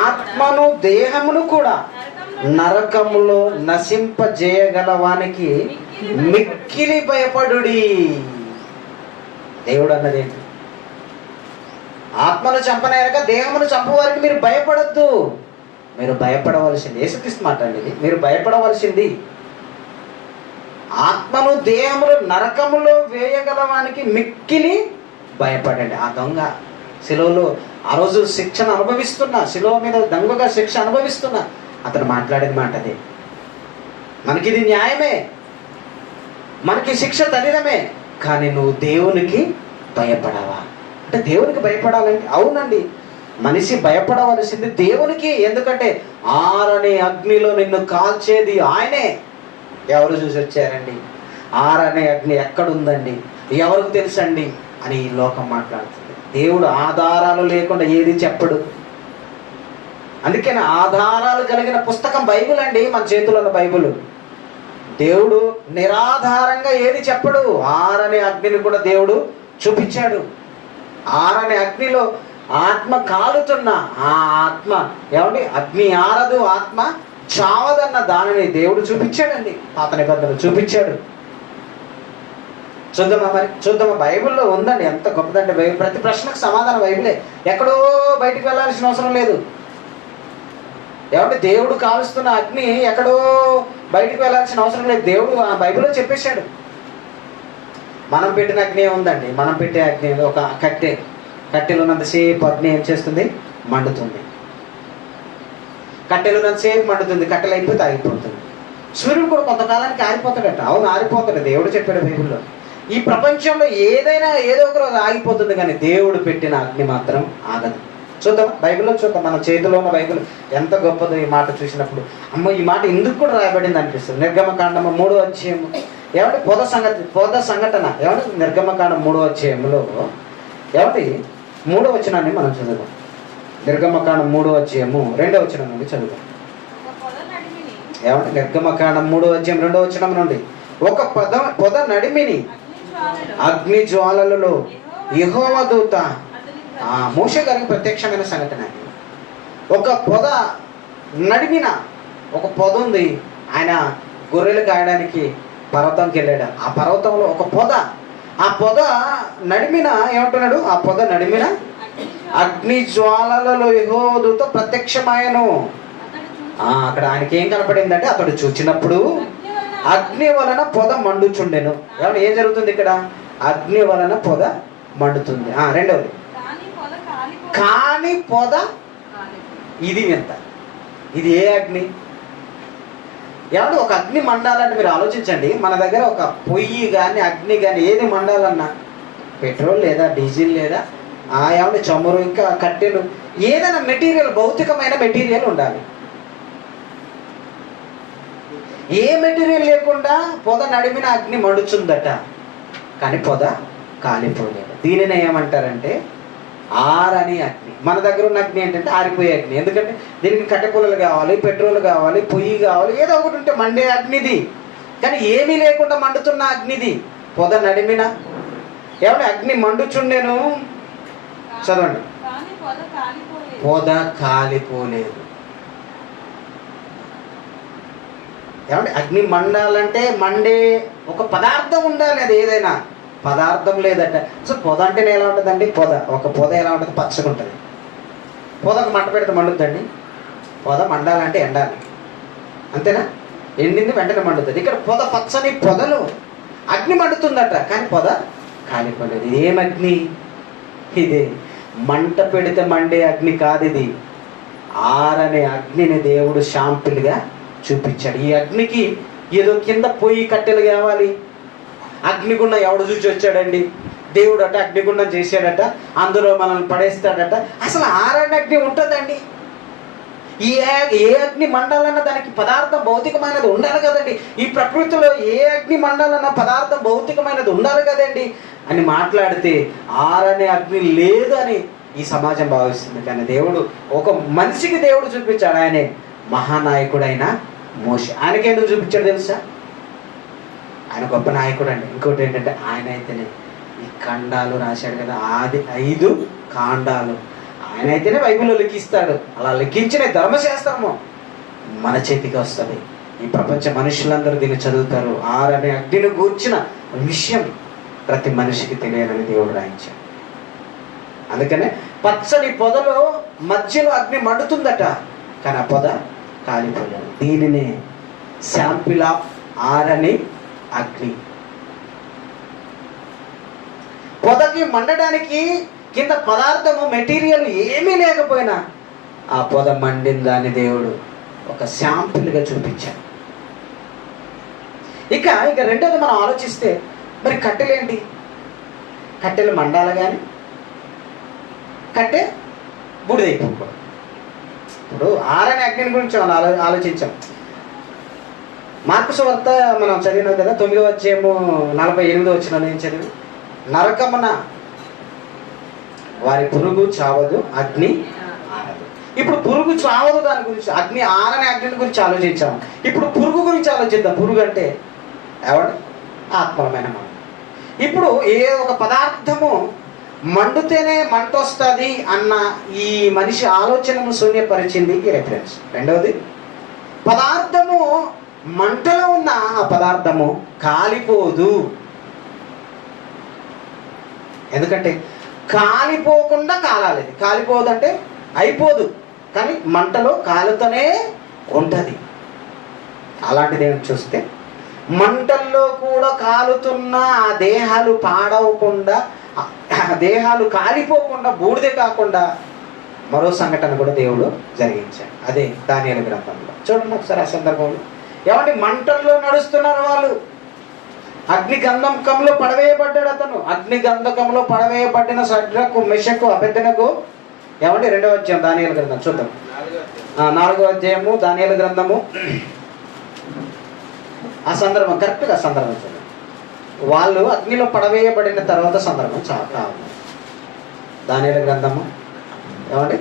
ఆత్మను దేహమును కూడా నరకములో నశింపజేయగలవానికి మిక్కిలి భయపడుడి. దేవుడు అన్నది ఏంటి? ఆత్మను చంపనేరక దేహమును చంపువారికి మీరు భయపడద్దు. మీరు భయపడవలసింది యేసుక్రీస్తు మాట అండి ఇది. మీరు భయపడవలసింది ఆత్మను దేహమును నరకములో వేయగలవానికి మిక్కిలి భయపడండి. ఆ దొంగ శిలువలో ఆ రోజు శిక్షను అనుభవిస్తున్నా, శిలువ మీద దొంగగా శిక్ష అనుభవిస్తున్నా, అతను మాట్లాడిన మాట అదే. మనకి ఇది న్యాయమే, మనకి శిక్ష తగినమే, కానీ నువ్వు దేవునికి భయపడవా అంటే దేవునికి భయపడాలంటే అవునండి, మనిషి భయపడవలసింది దేవునికి. ఎందుకంటే ఆరనే అగ్నిలో నిన్ను కాల్చేది ఆయనే. ఎవరు చూసి వచ్చారండి? ఆరనే అగ్ని ఎక్కడుందండి, ఎవరికి తెలుసండి అని ఈ లోకం మాట్లాడుతుంది. దేవుడు ఆధారాలు లేకుండా ఏది చెప్పడు. అందుకని ఆధారాలు కలిగిన పుస్తకం బైబిల్ అండి. మన చేతిలో ఉన్న బైబిల్. దేవుడు నిరాధారంగా ఏది చెప్పడు. ఆరనే అగ్నిని కూడా దేవుడు చూపించాడు. ఆరనే అగ్నిలో ఆత్మ కాలుతున్న ఆ ఆత్మ ఏమండి అగ్ని ఆరదు, ఆత్మ చావదన్న దానిని దేవుడు చూపించాడండి. పాత నిబంధనలు చూపించాడు. చూద్దామా మరి, చూద్దామా. బైబిల్లో ఉందండి, ఎంత గొప్పదంటే బైబిల్. ప్రతి ప్రశ్నకు సమాధానం బైబిలే. ఎక్కడో బయటికి వెళ్ళాల్సిన అవసరం లేదు. ఏమంటే దేవుడు కాలుస్తున్న అగ్ని ఎక్కడో బయటికి వెళ్ళాల్సిన అవసరం లేదు. దేవుడు ఆ బైబిల్లో చెప్పేశాడు. మనం పెట్టిన అగ్ని ఉందండి, మనం పెట్టే అగ్ని ఒక కట్టెలు ఉన్నంతసేపు అగ్ని ఏం చేస్తుంది? మండుతుంది. కట్టెలు ఉన్నంతసేపు మండుతుంది, కట్టెలు అయిపోతే ఆగిపోతుంది. సూర్యుడు కూడా కొంతకాలానికి ఆరిపోతాడట. అవును, ఆరిపోతాడు. దేవుడు చెప్పాడు బైబిల్లో. ఈ ప్రపంచంలో ఏదైనా ఏదో ఒక రోజు ఆగిపోతుంది, కానీ దేవుడు పెట్టిన అగ్ని మాత్రం ఆగదు. చూద్దాం బైబిల్లో చూద్దాం. మన చేతిలో ఉన్న బైబిల్ ఎంత గొప్పదో. ఈ మాట చూసినప్పుడు అమ్మో, ఈ మాట ఎందుకు కూడా రాయబడింది అనిపిస్తుంది. నిర్గమకాండము 3వ అధ్యాయము ఏమంటే పొద సంఘటన ఏమంటే నిర్గమకాండం 3వ అధ్యాయంలో ఏమంటే 3వ వచనాన్ని మనం చదువుదాం. నిర్గమకాండం 3వ అధ్యాయము 2వ వచనం నుండి చదువుదాం. ఏమంటే నిర్గమకాండం 3వ అధ్యాయం 2వ వచనం నుండి ఒక పొద నడిమిని అగ్ని జ్వాలలలో యెహోవా దూత మోషే గారికి ప్రత్యక్షమైన సంఘటన. ఒక పొద నడిమిన ఒక పొద ఉంది. ఆయన గొర్రెలు కాయడానికి పర్వతంకి వెళ్ళాడు. ఆ పర్వతంలో ఒక పొద, ఆ పొద నడిమిన ఏమంటున్నాడు? ఆ పొద నడిమిన అగ్ని జ్వాలలలో యెహోవా దూత ప్రత్యక్షమాయను. అక్కడ ఆయనకి ఏం కనపడిందంటే, అతడు చూచినప్పుడు అగ్ని వలన పొద మండుచుండెను. ఏమన్నా ఏం జరుగుతుంది ఇక్కడ? అగ్ని వలన పొద మండుతుంది. రెండవది కాని పొద. ఇది ఎంత? ఇది ఏ అగ్ని? ఏమంటే ఒక అగ్ని మండాలంటే మీరు ఆలోచించండి. మన దగ్గర ఒక పొయ్యి కానీ అగ్ని కానీ ఏది మండాలన్నా పెట్రోల్ లేదా డీజిల్ లేదా ఏమంటే చమురు ఇంకా కట్టెలు ఏదైనా మెటీరియల్, భౌతికమైన మెటీరియల్ ఉండాలి. ఏ మెటీరియల్ లేకుండా పొద నడిమిన అగ్ని మండుచుందట, కానీ పొద కాలిపోలేదు. దీనిని ఏమంటారంటే ఆరని అగ్ని. మన దగ్గర ఉన్న అగ్ని ఏంటంటే ఆరిపోయే అగ్ని. ఎందుకంటే దీనికి కట్టెపుల్లలు కావాలి, పెట్రోల్ కావాలి, పొయ్యి కావాలి, ఏదో ఒకటి ఉంటే మండే అగ్నిది. కానీ ఏమీ లేకుండా మండుతున్న అగ్నిది పొద నడిమిన. ఏమంటే అగ్ని మండుచుండెను. చదవండి. పొద కాలిపోలేదు. ఏమంటే అగ్ని మండాలంటే మండే ఒక పదార్థం ఉండాలి. అది ఏదైనా పదార్థం లేదట. సో పొద అంటేనే ఎలా ఉంటుందండి? ఒక పొద ఎలా ఉంటుంది? పచ్చగా ఉంటుంది. పొదకు మంట పెడితే మండుద్దండి. పొద మండాలంటే ఎండాలి, అంతేనా? ఎండింది వెంటనే మండుతుంది. ఇక్కడ పొద పచ్చని పొదలు అగ్ని మండుతుందట, కానీ పొద కాలిపోలేదు. ఏం అగ్ని ఇదే? మంట పెడితే మండే అగ్ని కాదు ఇది. ఆరనే అగ్నిని దేవుడు షాంపిల్గా చూపించాడు. ఈ అగ్నికి ఏదో కింద పొయ్యి కట్టెలు కావాలి, అగ్నిగుండం ఎవడు చూసి వచ్చాడండి? దేవుడు అట అగ్నిగుండం చేశాడట, అందులో మనల్ని పడేస్తాడట. అసలు ఆరనే అగ్ని ఉంటుందండి? ఏ అగ్ని మండాలన్నా దానికి పదార్థం భౌతికమైనది ఉండాలి కదండి. ఈ ప్రకృతిలో ఏ అగ్ని మండాలన్నా పదార్థం భౌతికమైనది ఉండాలి కదండి అని మాట్లాడితే ఆరనే అగ్ని లేదు అని ఈ సమాజం భావిస్తుంది. కానీ దేవుడు ఒక మనిషికి దేవుడు చూపించాడు. ఆయనే మహానాయకుడైన మోషే. ఆయనకి ఎందుకు చూపించాడు తెలుసా? ఆయన గొప్ప నాయకుడు అండి. ఇంకోటి ఏంటంటే ఆయన అయితేనే ఈ ఖండాలు రాశాడు కదా, ఆది 5 కాండాలు. ఆయన అయితేనే బైబిల్లో లెక్కిస్తాడు. అలా లెక్కించిన ధర్మశాస్త్రము మన చేతికి వస్తుంది. ఈ ప్రపంచ మనుషులందరూ దీన్ని చదువుతారు. ఆరనే అగ్నిని గూర్చిన విషయం ప్రతి మనిషికి తెలియాలని దేవుడు రాయించాడు. అందుకనే పచ్చని పొదలో మధ్యలో అగ్ని మండుతుందట, కానీ ఆ పొద కాలిపోలేదు. దీనినే శాంపిల్ ఆఫ్ ఆరని అగ్ని. పొదకి మండడానికి కింద పదార్థము మెటీరియల్ ఏమీ లేకపోయినా ఆ పొద మండిందాన్ని దేవుడు ఒక శాంపిల్గా చూపించాడు. ఇక రెండోది మనం ఆలోచిస్తే, మరి కట్టెలేంటి? కట్టెలు మండాలి కానీ కట్టె బూడిదైపోకూడదు. ఇప్పుడు ఆరని అగ్ని గురించి మనం ఆలోచించాం. మార్కు సువార్త మనం చదివినాం కదా, 9వ అధ్యాయము 48వ వచనం ఏం చదివి, నరకమున వారి పురుగు చావదు, అగ్ని ఆరదు. ఇప్పుడు పురుగు చావదు దాని గురించి, అగ్ని ఆరని అగ్ని గురించి ఆలోచించాము. ఇప్పుడు పురుగు గురించి ఆలోచిద్దాం. పురుగు అంటే ఎవడు? ఆత్మలమైన మనం. ఇప్పుడు ఏ ఒక పదార్థము మండుతేనే మంట వస్తుంది అన్న ఈ మనిషి ఆలోచనను శూన్యపరిచింది ఈ రెఫరెన్స్. రెండవది, పదార్థము మంటలో ఉన్న ఆ పదార్థము కాలిపోదు. ఎందుకంటే కాలిపోకుండా కాలాలి. కాలిపోదు అంటే అయిపోదు, కానీ మంటలో కాలుతూనే ఉంటుంది. అలాంటిది ఏమి చూస్తే, మంటల్లో కూడా కాలుతున్న ఆ దేహాలు పాడవకుండా, దేహాలు కాలిపోకుండా, బూడిదే కాకుండా మరో సంఘటన కూడా దేవుడు జరిగించాడు. అదే దానియేలు గ్రంథంలో చూడండి ఒకసారి. ఆ సందర్భంలో ఏమంటే మంటల్లో నడుస్తున్నారు వాళ్ళు. అగ్ని గంధకంలో పడవేయబడ్డాడు అతను. అగ్ని గంధకంలో పడవేయబడిన షడ్రకు, మెషకు, అబెద్నెగో. ఏమంటే 2వ అధ్యాయం దానియేలు గ్రంథం చూద్దాం. 4వ అధ్యాయము దానియేలు గ్రంథము. ఆ సందర్భం కరెక్ట్గా సందర్భం చూడండి. వాళ్ళు అగ్నిలో పడవేయబడిన తర్వాత సందర్భం చాలా దానియేలు గ్రంథము. ఏమండి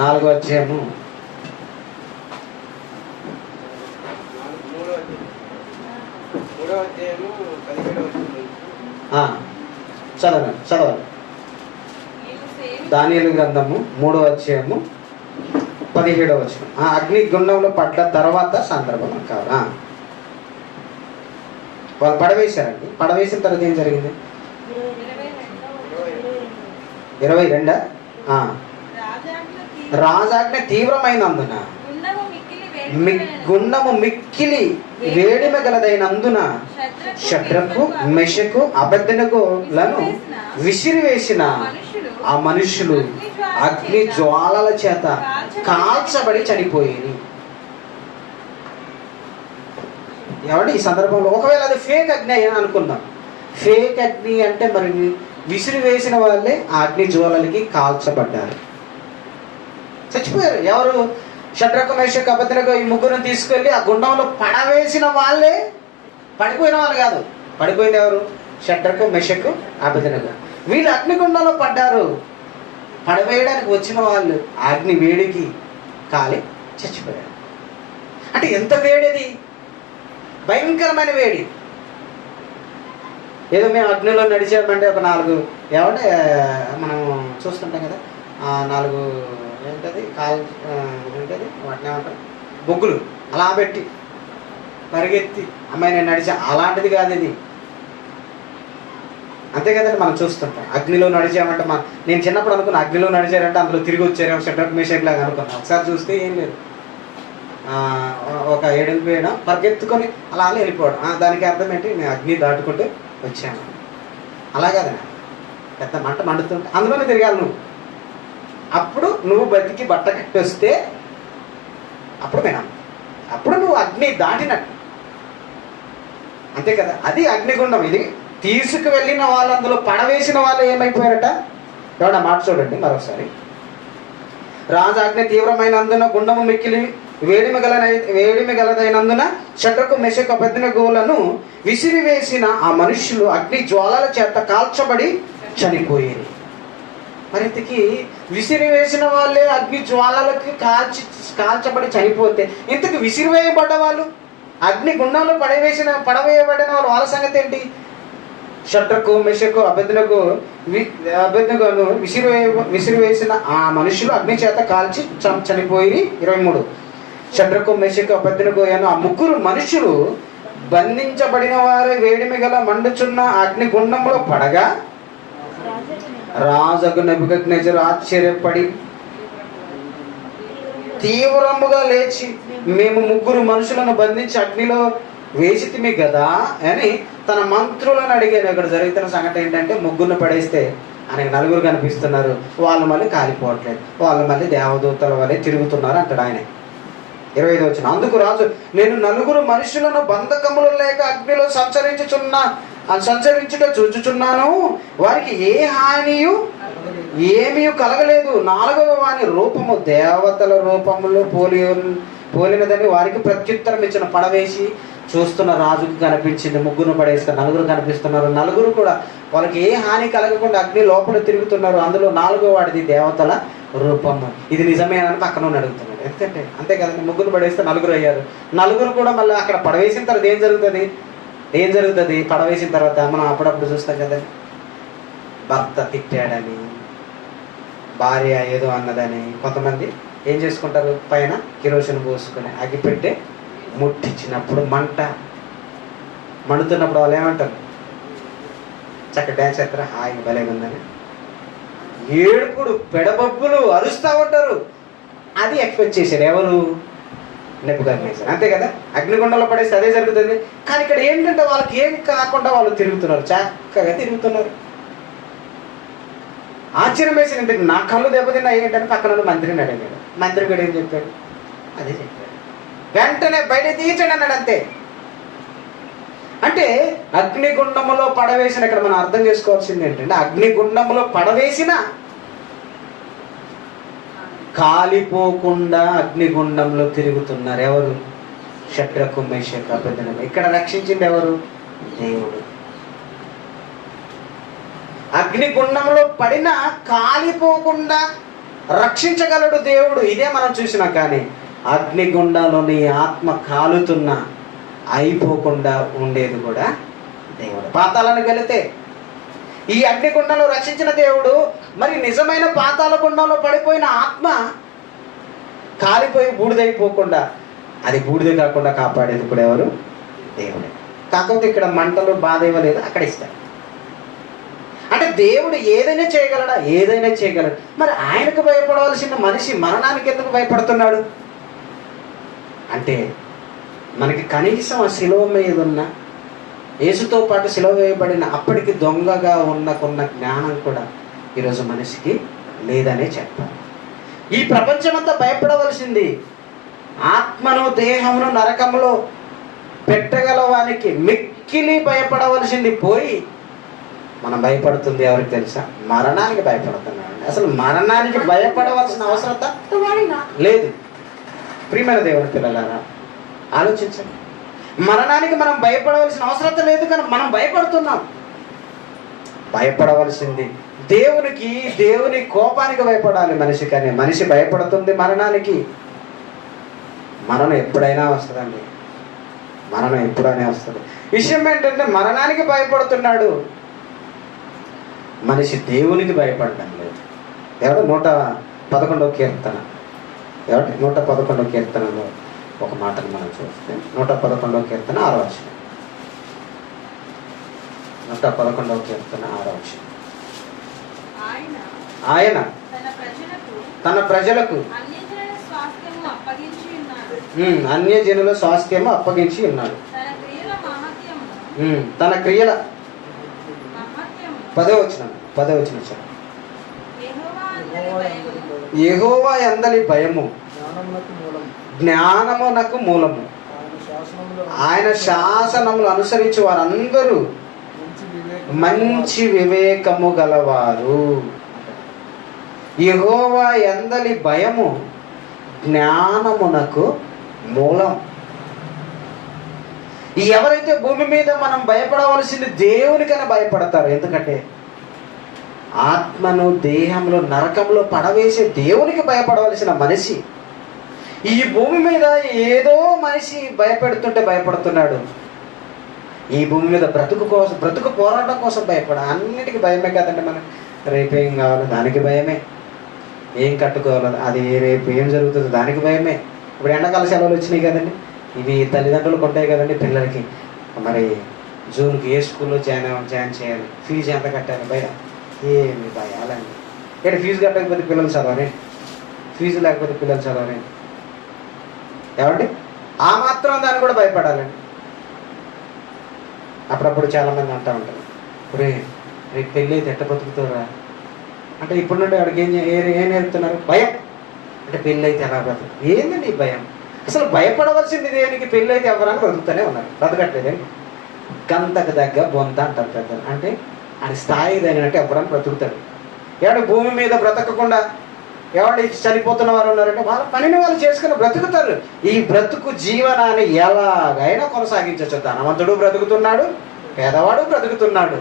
4వ అధ్యాయము చదవండి. దానియేలు గ్రంథము 3వ అధ్యాయము 17వ వచనం. అగ్ని గుండంలో పడ్డ తర్వాత సందర్భం కాదు. వాళ్ళు పడవేశారండి. పడవేసిన తర్వాత ఏం జరిగింది? 22. రాజాజ్ఞ తీవ్రమైనందున గుండము మిక్కిలి వేడిమి గలదైనందున షడ్రకు, మెషకు, అబెద్నెగోలను విసిరివేసిన ఆ మనుషులు అగ్ని జ్వాలల చేత కాల్చబడి చనిపోయేది. ఏమంటే ఈ సందర్భంలో ఒకవేళ అది ఫేక్ అగ్ని అని అనుకుందాం. ఫేక్ అగ్ని అంటే మరి విసిరివేసిన వాళ్ళే ఆ అగ్ని జ్వాలలకి కాల్చబడ్డారు, చచ్చిపోయారు. ఎవరు? షడ్రకు, మెషకు, అబెద్నెగో ఈ ముగ్గురుని తీసుకెళ్ళి ఆ గుండంలో పడవేసిన వాళ్ళే. పడిపోయిన వాళ్ళు కాదు. పడిపోయింది ఎవరు? షడ్రకు, మెషకు, అబెద్నెగో. వీళ్ళు అగ్నిగుండంలో పడ్డారు. పడవేయడానికి వచ్చిన వాళ్ళు అగ్ని వేడికి కాలి చచ్చిపోయారు. అంటే ఎంత వేడిది! భయంకరమైన వేడి. ఏదో మేము అగ్నిలో నడిచామంటే ఒక 4 ఏమంటే మనం చూస్తుంటాం కదా, 4 ఏంటది ఏంటది వాటిని ఏమంటారు, బొగ్గులు అలా పెట్టి పరిగెత్తి అమ్మాయి నేను నడిచా. అలాంటిది కాదు ఇది. అంతే కదండి మనం చూస్తుంటాం. అగ్నిలో నడిచామంటే నేను చిన్నప్పుడు అనుకున్నా అగ్నిలో నడిచారంటే అందులో తిరిగి వచ్చారేమో షడ్రకు, మెషకు లాగా అనుకున్నాను. ఒకసారి చూస్తే ఏం లేదు. ఒక ఏడుపు వేయడం, పరిగెత్తుకొని అలా అలా వెళ్ళిపోవడం. దానికి అర్థం ఏంటి? నేను అగ్ని దాటుకుంటూ వచ్చాను. అలా కదా, పెద్ద మంట మండుతుంటే అందులోనే తిరగాలి నువ్వు. అప్పుడు నువ్వు బతికి బట్ట కట్టి వస్తే అప్పుడు వినాలి, అప్పుడు నువ్వు అగ్ని దాటినట్టు, అంతే కదా. అది అగ్నిగుండం. ఇది తీసుకువెళ్ళిన వాళ్ళు, అందులో పడవేసిన వాళ్ళు ఏమైపోయారట? ఎవడ మాట చూడండి మరొకసారి. రాజాజ్ఞ తీవ్రమైనందున గుండము మిక్కిలి వేడిమి గలదైనందున షడ్రకు మెషకు అబేద్నెగోలను విసిరివేసిన ఆ మనుషులు అగ్ని జ్వాలల చేత కాల్చబడి చనిపోయేది. మరి ఇంతకీ విసిరివేసిన వాళ్ళే అగ్ని జ్వాలలకి కాల్చబడి చనిపోతే, ఇంతకు విసిరివేయబడ్డ వాళ్ళు, అగ్ని గుండంలో పడవేయబడిన వాళ్ళు, వాళ్ళ సంగతి ఏంటి? షడ్రకు మెషకు అబేద్నెగోను విసిరివేసిన ఆ మనుషులు అగ్ని చేత కాల్చి చనిపోయి. 23 షడ్రకు మెషకు అబేద్నెగోను ఆ ముగ్గురు మనుషులు బంధించబడిన వారు వేడిమి గల మండుచున్న అగ్ని గుండంలో పడగా రాజగు నెబుకద్నెజరు ఆశ్చర్యపడి తీవ్రముగా లేచి, మేము ముగ్గురు మనుషులను బంధించి అగ్నిలో వేసితిమి కదా అని తన మంత్రులను అడిగాను. ఇక్కడ జరుగుతున్న సంఘటన ఏంటంటే, ముగ్గురును పడేస్తే ఆయనకు నలుగురు కనిపిస్తున్నారు, వాళ్ళు మళ్ళీ కాలిపోవట్లేదు, వాళ్ళు మళ్ళీ దేవదూతల వలె తిరుగుతున్నారు అంటాడు ఆయన. 25 వచ్చిన, అందుకు రాజు, నేను నలుగురు మనుషులను బంధకములు లేక అగ్నిలో సంచరించుట చూచుచున్నాను, వారికి ఏ హానియు ఏమీ కలగలేదు. 4వ వాని రూపము దేవతల రూపములో పోలినదని వారికి ప్రత్యుత్తరం ఇచ్చిన. పడవేసి చూస్తున్న రాజుకు కనిపించింది, ముగ్గురు పడేసిన నలుగురు కనిపిస్తున్నారు. నలుగురు కూడా వాళ్ళకి ఏ హాని కలగకుండా అగ్ని లోపల తిరుగుతున్నారు. అందులో 4వ వాడిది దేవతల రూపము. ఇది నిజమేనని పక్కన అడుగుతున్నాడు. ఎందుకంటే అంతే కదండి, ముగ్గురు పడేస్తే నలుగురు అయ్యారు. నలుగురు కూడా మళ్ళీ అక్కడ పడవేసిన తర్వాత ఏం జరుగుతుంది? పడవేసిన తర్వాత మనం అప్పుడప్పుడు చూస్తాం కదండి, భర్త తిట్టాడని, భార్య ఏదో అన్నదని కొంతమంది ఏం చేసుకుంటారు, పైన కిరోసిన్ పోసుకొని అగిపెట్టే ముట్టించినప్పుడు మండుతున్నప్పుడు వాళ్ళు ఏమంటారు? చక్క డ్యాన్స్ చేస్తారా, హాయిగా భలే ఉందని ఏడుపుడు పెడబొబ్బులు అరుస్తూ ఉంటారు. అది ఎక్స్పెక్ట్ చేశారు ఎవరు? నెబుకద్నెజరు. అంతే కదా, అగ్నిగుండంలో పడేస్తే అదే జరుగుతుంది. కానీ ఇక్కడ ఏంటంటే వాళ్ళకి ఏం కాకుండా వాళ్ళు తిరుగుతున్నారు, చక్కగా తిరుగుతున్నారు. ఆశ్చర్యం వేసింది, నా కళ్ళు దెబ్బతిన్నా ఏంటంటే పక్కన మంత్రిని అడిగాడు. మంత్రి కూడా ఏం చెప్పాడు? అదే చెప్పాడు. వెంటనే బయట తీయచండి అన్నాడు. అంతే. అంటే అగ్నిగుండములో పడవేసిన, ఇక్కడ మనం అర్థం చేసుకోవాల్సింది ఏంటంటే, అగ్నిగుండంలో పడవేసిన కాలిపోకుండా అగ్నిగుండంలో తిరుగుతున్నారు ఎవరు? షడ్రకు మెషకు అబేద్నెగో. ఇక్కడ రక్షించింది ఎవరు? దేవుడు. అగ్నిగుండంలో పడినా కాలిపోకుండా రక్షించగలడు దేవుడు. ఇదే మనం చూసినాం. కానీ అగ్నిగుండంలోని ఆత్మ కాలుతున్నా అయిపోకుండా ఉండేది కూడా దేవుడు. పాతాళానికి వెళితే ఈ అగ్నిగుండంలో రక్షించిన దేవుడు, మరి నిజమైన పాతాళ గుండంలో పడిపోయిన ఆత్మ కాలిపోయి బూడిదైపోకుండా, అది బూడిద కాకుండా కాపాడేది కూడా ఎవరు? దేవుడే. కాకపోతే ఇక్కడ మంటలు బాధ ఇవ్వలేదు, అక్కడ ఇస్తారు. అంటే దేవుడు ఏదైనా చేయగలడా? ఏదైనా చేయగలడు. మరి ఆయనకు భయపడవలసిన మనిషి మరణానికి ఎందుకు భయపడుతున్నాడు అంటే, మనకి కనీసం ఆ శిలువ మీద ఉన్న యేసుతో పాటు శిలువ వేయబడిన అప్పటికి దొంగగా ఉన్నకున్న జ్ఞానం కూడా ఈరోజు మనిషికి లేదనే చెప్పాలి. ఈ ప్రపంచమంతా భయపడవలసింది ఆత్మను దేహమును నరకములో పెట్టగలవానికి మిక్కిలి భయపడవలసింది పోయి మనం భయపడుతుంది ఎవరికి తెలుసా? మరణానికి భయపడుతున్నాం. అసలు మరణానికి భయపడవలసిన అవసరత లేదు. ప్రియమైన దేవుని పిల్లలారా, ఆలోచించండి. మరణానికి మనం భయపడవలసిన అవసరత లేదు, కానీ మనం భయపడుతున్నాం. భయపడవలసింది దేవుని కోపానికి భయపడాలి మనిషి, కానీ మనిషి భయపడుతుంది మరణానికి. మరణం ఎప్పుడైనా వస్తుందండి, మరణం ఎప్పుడైనా వస్తుంది. విషయం ఏంటంటే, మరణానికి భయపడుతున్నాడు మనిషి, దేవునికి భయపడడం లేదు. ఎవరు 111వ కీర్తన, 111వ కీర్తనలో ఒక మాటను మనం చూస్తే, 111వ కీర్తన 6వ వచనం. 111వ కీర్తన 6వ వచనం. ఆయన తన ప్రజలకు అన్యజనుల స్వాస్థ్యము అప్పగించి ఉన్నాడు. తన క్రియల 10వ వచనం యెహోవా యందలి భయము జ్ఞానమునకు మూలము. ఆయన శాసనములు అనుసరించి వారందరూ మంచి వివేకము గలవారు. యెహోవా యందలి భయము జ్ఞానమునకు మూలం. ఎవరైతే భూమి మీద మనం భయపడవలసింది దేవునికైనా భయపడతారు. ఎందుకంటే ఆత్మను దేహంలో నరకంలో పడవేసే దేవునికి భయపడవలసిన మనిషి ఈ భూమి మీద ఏదో మనిషి భయపెడుతుంటే భయపడుతున్నాడు. ఈ భూమి మీద బ్రతుకు పోరాటం కోసం భయపడ అన్నిటికీ భయమే కదండి. మనం రేపేం కావాలి దానికి భయమే, ఏం కట్టుకోవాలి అది రేపు ఏం జరుగుతుందో దానికి భయమే. ఇప్పుడు ఎండాకాల సెలవులు వచ్చినాయి కదండి, ఇవి తల్లిదండ్రులకు ఉంటాయి కదండి. పిల్లలకి మరి జూన్కి ఏ స్కూల్లో జాయిన్ చేయాలి, ఫీజు ఎంత కట్టాలి, భయ ఏమి భయాలండి. ఇక్కడ ఫీజు కట్టకపోతే పిల్లలు చదవరే, ఫీజు లేకపోతే పిల్లలు చదవరే ఏమండి. ఆ మాత్రం దాన్ని కూడా భయపడాలండి. అప్పుడప్పుడు చాలామంది అంటూ ఉంటారు, రేపు పెళ్ళి అయితే ఎట్ట బతుకుతారా అంటే ఇప్పుడు నుండి వాడికి ఏం నేర్పుతున్నారు, భయం. అంటే పెళ్ళి అయితే ఎలా బ్రతుకు, ఏందండి భయం? అసలు భయపడవలసింది దేనికి? పెళ్ళి అయితే ఎవరైనా బ్రతుకుతూనే ఉన్నారు, బ్రతకట్లేదండి. గంతకు దగ్గ బొంత అంటారు పెద్దలు. అంటే అది స్థాయి తగినట్టు ఎవరైనా బ్రతుకుతాడు. ఎవడు భూమి మీద బ్రతకకుండా ఎవడు చనిపోతున్న వారు ఉన్నారంటే వాళ్ళ పనిని వాళ్ళు చేసుకుని బ్రతుకుతారు. ఈ బ్రతుకు జీవనాన్ని ఎలాగైనా కొనసాగించవచ్చు. ధనవంతుడు బ్రతుకుతున్నాడు, పేదవాడు బ్రతుకుతున్నాడు.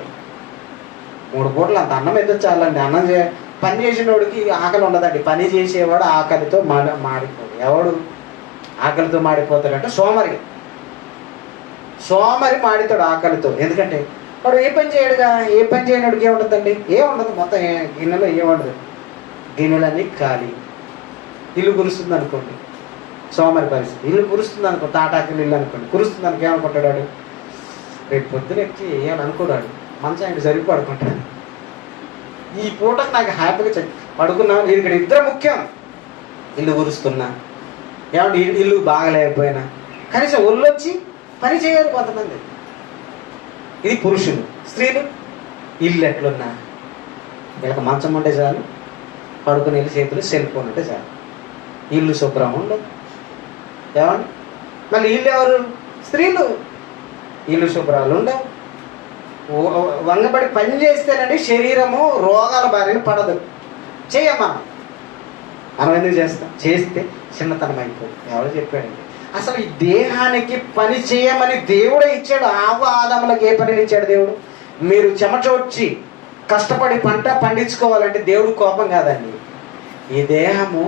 3 పూటలు అంత అన్నం ఎద్దు చాలండి. పని చేసినోడికి ఆకలి ఉండదండి. పని చేసేవాడు ఆకలితో మాడిపోడు. ఎవడు ఆకలితో మాడిపోతాడంటే సోమరి మాడితాడు ఆకలితో. ఎందుకంటే వాడు ఏ పని చేయడుగా. ఏ పని చేయనోడికి ఏముంటుందండి? ఏముండదు. మొత్తం గిన్నెలో ఏముండదు, గిన్నెలన్నీ ఖాళీ. ఇల్లు కురుస్తుంది అనుకోండి, సోమరి పరిస్థితి. ఇల్లు కురుస్తుంది అనుకో, తాటాకిలు ఇల్లు అనుకోండి, కురుస్తుంది అనుకో ఏమనుకుంటాడు వాడు? రేపు పొద్దున ఎక్కి ఏమనుకోడాడు, మంచం ఆయన సరిగ్గా పడుకుంటాడు. ఈ పూటకు నాకు హ్యాపీగా పడుకున్నాను. ఇక్కడ ఇద్దరు ముఖ్యం, ఇల్లు కురుస్తున్నా ఏమంటే ఇల్లు బాగలేకపోయినా కనీసం ఒళ్ళొచ్చి పని చేయరు కొంతమంది. ఇది పురుషులు. స్త్రీలు ఇల్లు ఎట్లున్నా వీళ్ళకి మంచం ఉంటే చాలు, పడుకునే చేతులు సెల్ ఫోన్ ఉంటే చాలు, ఇల్లు శుభ్రం ఉండదు. ఏమండి మళ్ళీ ఇల్లు ఎవరు? స్త్రీలు. ఇల్లు శుభ్రాలు ఉండవు. వంగబడి పని చేస్తేనండి శరీరము రోగాల బారిన పడదు. చేయమ్మా, మనం ఎందుకు చేస్తాం? చేస్తే చిన్నతనం అయిపోతుంది. ఎవరు చెప్పాడండి? అసలు ఈ దేహానికి పని చేయమని దేవుడే ఇచ్చాడు. ఆదాములకు ఏ పనిని ఇచ్చాడు దేవుడు? మీరు చెమచొచ్చి కష్టపడి పంట పండించుకోవాలంటే దేవుడు కోపం కాదండి. ఈ దేహము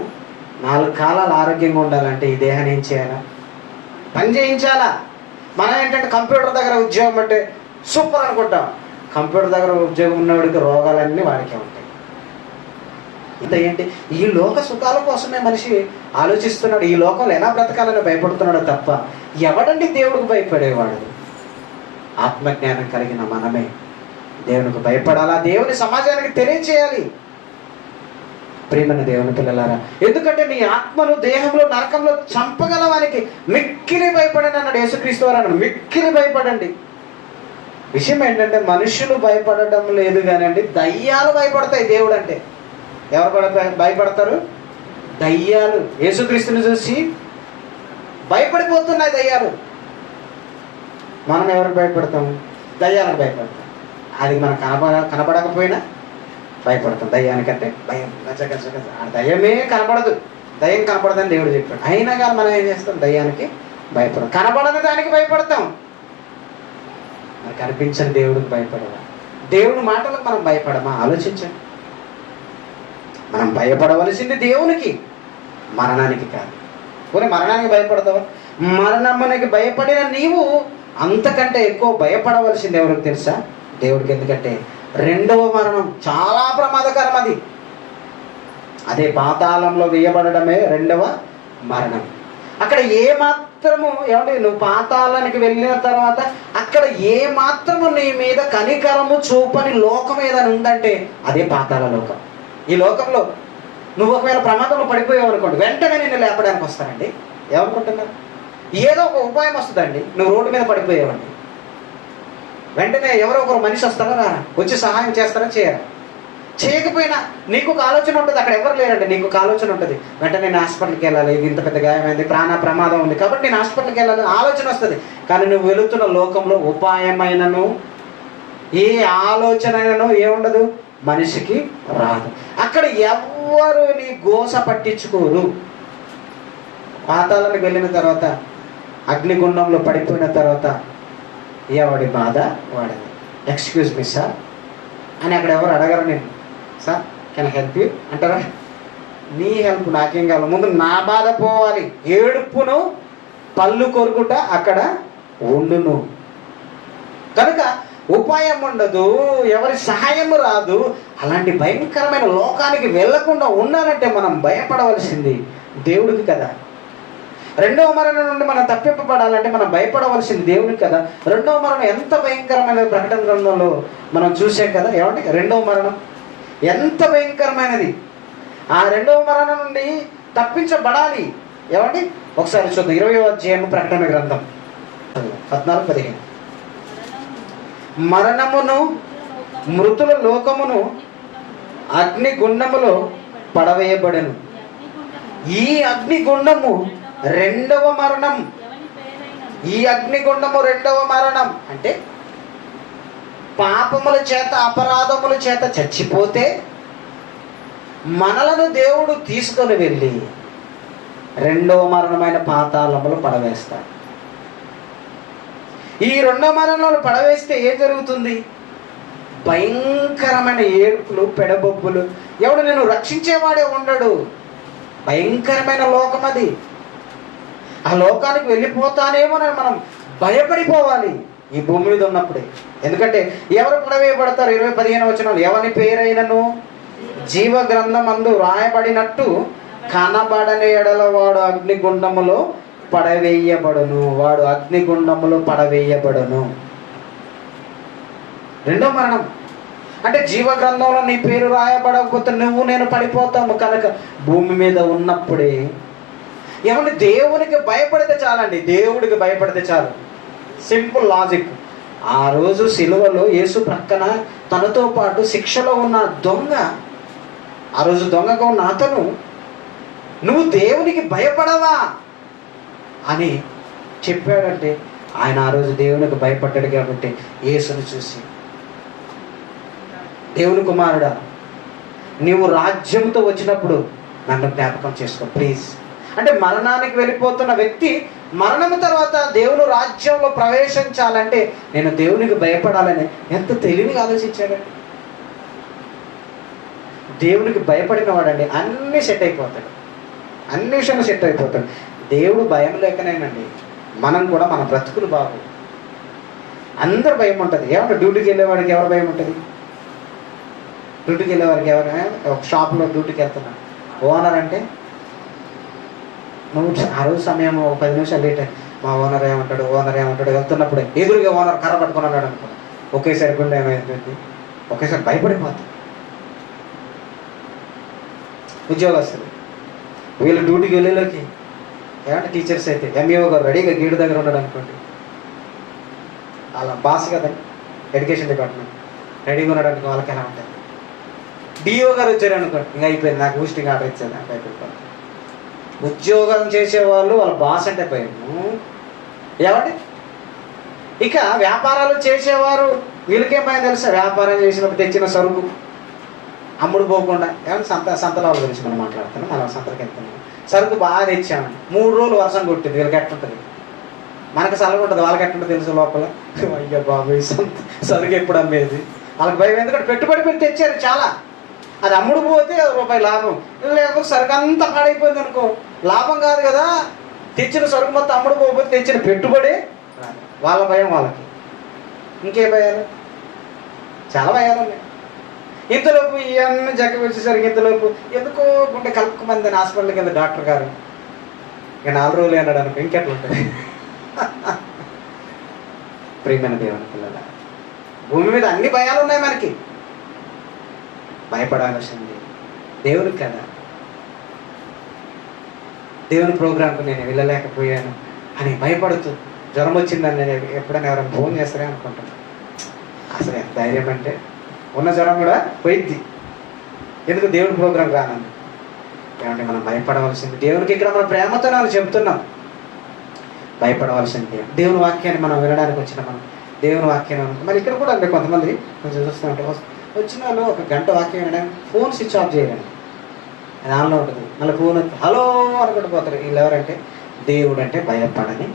4 కాలాలు ఆరోగ్యంగా ఉండాలంటే ఈ దేహాన్ని ఏం చేయాలా? పని చేయించాలా. మనం ఏంటంటే కంప్యూటర్ దగ్గర ఉద్యోగం అంటే సూపర్ అనుకుంటాం. కంప్యూటర్ దగ్గర ఉద్యోగం ఉన్నవాడికి రోగాలన్నీ వాడికే ఉంటాయి. ఇంత ఏంటి? ఈ లోక సుఖాల కోసమే మనిషి ఆలోచిస్తున్నాడు. ఈ లోకంలో ఎలా బ్రతకాలని భయపడుతున్నాడు తప్ప ఎవడండి దేవుడికి భయపడేవాడు? ఆత్మజ్ఞానం కలిగిన మనమే దేవునికి భయపడాలా, దేవుని సమాజానికి తెలియచేయాలి. ప్రియమైన దేవుని పిల్లలారా, ఎందుకంటే నీ ఆత్మను దేహంలో నరకంలో చంపగలవానికి మిక్కిలి భయపడండి అన్నాడు యేసుక్రీస్తు వారు. అన్నాడు మిక్కిలి భయపడండి. విషయం ఏంటంటే మనుషులు భయపడడం లేదు కానండి, దయ్యాలు భయపడతాయి దేవుడు అంటే. ఎవరు భయపడతారు? దయ్యాలు. యేసుక్రీస్తుని చూసి భయపడిపోతున్నాయి దయ్యాలు. మనం ఎవరికి భయపడతాము? దయ్యాలకు భయపడతాం. అది మనకు కనపడకపోయినా భయపడతాం. దయ్యానికంటే భయం గజ. ఆ దయ్యమే కనపడదు, దయ్యం కనపడదని దేవుడు చెప్పాడు. అయినా కానీ మనం ఏం చేస్తాం? దయ్యానికి భయపడతాం. కనపడని దానికి భయపడతాం. మరి కనిపించని దేవుడికి భయపడవా? దేవుడి మాటలకు మనం భయపడమా? ఆలోచించండి. మనం భయపడవలసింది దేవునికి, మరణానికి కాదు. పోనీ మరణానికి భయపడతావా? మరణానికి భయపడిన నీవు అంతకంటే ఎక్కువ భయపడవలసింది ఎవరికి తెలుసా? దేవుడికి. ఎందుకంటే 2వ మరణం చాలా ప్రమాదకరం. అదే పాతాళంలో వేయబడమే 2వ మరణం. అక్కడ ఏ మాత్రము ఏమంటే నువ్వు పాతాళానికి వెళ్ళిన తర్వాత అక్కడ ఏ మాత్రము నీ మీద కనికరము చూపని లోకం ఏదైనా ఉందంటే అదే పాతాళ లోకం. ఈ లోకంలో నువ్వు ఒకవేళ ప్రమాదంలో పడిపోయావు అనుకోండి, వెంటనే నిన్ను లేపడానికి వస్తారండి. ఏమనుకుంటున్నారు? ఏదో ఒక ఉపాయం వస్తుందండి. నువ్వు రోడ్డు మీద పడిపోయావండి, వెంటనే ఎవరో ఒకరు మనిషి వస్తారా, రారా, వచ్చి సహాయం చేస్తారా, చేయరా? చేయకపోయినా నీకు ఒక ఆలోచన ఉంటుంది. అక్కడ ఎవరు లేరండి, నీకు ఒక ఆలోచన ఉంటుంది. వెంటనే నేను హాస్పిటల్కి వెళ్ళాలి, ఇది ఇంత పెద్ద గాయమైంది, ప్రాణ ప్రమాదం ఉంది కాబట్టి నేను హాస్పిటల్కి వెళ్ళాలి ఆలోచన వస్తుంది. కానీ నువ్వు వెళుతున్న లోకంలో ఉపాయమైనను ఏ ఆలోచన అయినను ఏముండదు, మనిషికి రాదు. అక్కడ ఎవ్వరు నీ గోస పట్టించుకోరు. పాతాళానికి వెళ్ళిన తర్వాత, అగ్నిగుండంలో పడిపోయిన తర్వాత ఎవడి బాధ వాడది. ఎక్స్క్యూజ్ మీ సార్ అని అక్కడ ఎవరు అడగరు. నేను సార్ కెన్ హెల్ప్ యూ అంటారా? నీ హెల్ప్ నాకేం కావాలి, ముందు నా బాధ పోవాలి. ఏడుపును పళ్ళు కొరుకుట అక్కడ ఉండును. కనుక ఉపాయం ఉండదు, ఎవరి సహాయం రాదు. అలాంటి భయంకరమైన లోకానికి వెళ్ళకుండా ఉండాలంటే మనం భయపడవలసింది దేవుడికి కదా. రెండవ మరణం నుండి మనం తప్పింపబడాలంటే మనం భయపడవలసింది దేవునికి కదా. రెండవ మరణం ఎంత భయంకరమైన ప్రకటన గ్రంథంలో మనం చూసాం కదా. ఏమంటే రెండవ మరణం ఎంత భయంకరమైనది. ఆ రెండవ మరణం నుండి తప్పించబడాలి. ఏమండి ఒకసారి చూద్దాం. 20వ అధ్యాయం ప్రకటన గ్రంథం 14-15. మరణమును మృతుల లోకమును అగ్నిగుండములో పడవేయబడెను. ఈ అగ్నిగుండము రెండవ మరణం. ఈ అగ్నిగుండము రెండవ మరణం అంటే పాపముల చేత అపరాధముల చేత చచ్చిపోతే మనలను దేవుడు తీసుకొని వెళ్ళి రెండవ మరణమైన పాతాళములు పడవేస్తాడు. ఈ రెండవ మరణంలో పడవేస్తే ఏం జరుగుతుంది? భయంకరమైన ఏడుపులు, పెడబొబ్బులు. ఎవడు నేను రక్షించేవాడే ఉండడు. భయంకరమైన లోకం అది. ఆ లోకానికి వెళ్ళిపోతానేమోనని మనం భయపడిపోవాలి ఈ భూమి మీద ఉన్నప్పుడే. ఎందుకంటే ఎవరు పడవేయబడతారు? 20-15 వచనాలు, ఎవని పేరైనను జీవ గ్రంథమందు రాయబడినట్టు కనబడని ఎడల వాడు అగ్నిగుండములో పడవేయబడును. వాడు అగ్నిగుండములో పడవేయబడును. రెండో మరణం అంటే జీవ గ్రంథంలో నీ పేరు రాయబడకపోతే నువ్వు నేను పడిపోతాము. కనుక భూమి మీద ఉన్నప్పుడే ఏమంటే దేవునికి భయపడితే చాలండి. దేవుడికి భయపడితే చాలు. Simple logic. ఆ రోజు సిలువలో యేసు ప్రక్కన తనతో పాటు శిక్షలో ఉన్న దొంగ, ఆ రోజు దొంగగా ఉన్న అతను, నువ్వు దేవునికి భయపడవా అని చెప్పాడంటే ఆయన ఆ రోజు దేవునికి భయపడ్డాడు. కాబట్టి యేసును చూసి, దేవుని కుమారుడా, నీవు రాజ్యంతో వచ్చినప్పుడు నన్ను జ్ఞాపకం చేసుకో ప్లీజ్ అంటే, మరణానికి వెళ్ళిపోతున్న వ్యక్తి మరణం తర్వాత దేవుని రాజ్యంలో ప్రవేశించాలంటే నేను దేవునికి భయపడాలని ఎంత తెలివిగా ఆలోచించాడండి. దేవునికి భయపడిన వాడండి అన్నీ సెట్ అయిపోతాడు, అన్ని విషయాలు సెట్ అయిపోతాడు. దేవుడు భయం లేకనేనండి మనం కూడా మన బ్రతుకులు బాగు. అందరు భయం ఉంటుంది. ఏమంటే డ్యూటీకి వెళ్ళేవాడికి ఎవరు భయం ఉంటుంది? డ్యూటీకి వెళ్ళేవారికి ఎవరు? ఒక షాప్లో డ్యూటీకి వెళ్తున్నా, ఓనర్ అంటే నువ్వు ఆ రోజు సమయం ఒక 10 నిమిషాలు లేట్ అయ్యి మా ఓనర్ ఏమంటాడు వెళ్తున్నప్పుడు ఎదురుగా ఓనర్ కర్ర పట్టుకున్నాడు అనుకో, ఒకేసారి గుండె ఏమైంది, ఒకేసారి భయపడిపోతుంది. ఉద్యోగస్తులు వీళ్ళు డ్యూటీకి వెళ్ళేలోకి ఏమంటే టీచర్స్ అయితే ఎంఈఓ గారు రెడీగా గేటు దగ్గర ఉన్నాడు అనుకోండి, అలా బాస్ కదా ఎడ్యుకేషన్ డిపార్ట్మెంట్ రెడీగా ఉన్నాడు అనుకో, వాళ్ళకి ఎలా ఉంటుంది. డిఓ గారు వచ్చారు అనుకోండి, ఇంకా అయిపోయింది, నాకు బూస్టింగ్ ఆర్డర్ ఇచ్చాను, నాకు అయిపోయింది. ఉద్యోగం చేసేవాళ్ళు వాళ్ళ బాస్ అంటే భయం. ఏమండి ఇక వ్యాపారాలు చేసేవారు వీళ్ళకేం భయం తెలుసా? వ్యాపారం చేసినప్పుడు తెచ్చిన సరుకు అమ్ముడు పోకుండా, ఏమన్నా సంతల గురించి మనం మాట్లాడుతున్నాం, మనం సంతలకు వెళ్తున్నాం, సరుకు బాగా తెచ్చాము, 3 రోజులు వర్షం కొట్టింది, వీళ్ళకి ఎట్టుంటుంది? మనకు సరుకు ఉంటుంది, వాళ్ళకి ఎట్టుంటుంది తెలుసు లోపల. అయ్యో బాబు సరుకు ఎప్పుడు అమ్మేది? వాళ్ళకి భయం. ఎందుకంటే పెట్టుబడి పెట్టి తెచ్చారు చాలా, అది అమ్ముడు పోతే ₹1 లాభం, లేకపోతే సరుకు అంతా పాడైపోయింది అనుకో, లాభం కాదు కదా. తెచ్చిన సరుకు మొత్తం అమ్ముడు పోతే తెచ్చిన పెట్టుబడి, వాళ్ళ భయం వాళ్ళకి. ఇంకే భయాలు? చాలా భయాలు ఉన్నాయి. ఇంతలోపు ఇవన్నీ జక్క వచ్చేసరికి ఇంతలోపు ఎందుకో గుండె కలుపుకుమంది హాస్పిటల్కి వెళ్ళి డాక్టర్ గారు ఇక 4 రోజులు అన్నాడు అనుకో, ఇంకెట్లా ఉంటుంది? ప్రియమైన దేవుని పిల్లల, భూమి మీద అన్ని భయాలు ఉన్నాయి మనకి. భయపడాల్సింది దేవుడికి కదా. దేవుని ప్రోగ్రాంకు నేను వెళ్ళలేకపోయాను అని భయపడుతూ, జ్వరం వచ్చిందని నేను ఎప్పుడైనా ఎవరైనా ఫోన్ చేస్తారే అనుకుంటాను. అసలు ఎంత ధైర్యం అంటే, ఉన్న జ్వరం కూడా పోయిద్ది, ఎందుకు దేవుని ప్రోగ్రాం రానండి. ఏమంటే మనం భయపడవలసింది దేవునికి. ఇక్కడ మన ప్రేమతో మనం చెప్తున్నాం, భయపడవలసింది దేవుని వాక్యాన్ని మనం వినడానికి వచ్చిన మనం దేవుని వాక్యాన్ని. మరి ఇక్కడ కూడా అంటే కొంతమంది కొంచెం చూస్తుంటే వచ్చిన వాళ్ళు ఒక గంట వాక్యం వినడానికి ఫోన్ స్విచ్ ఆఫ్ చేయాలండి, అది ఆన్లో ఉంటుంది. మళ్ళీ ఫోన్ హలో అనుకుంటూ పోతారు. వీళ్ళు ఎవరంటే దేవుడు అంటే భయపడని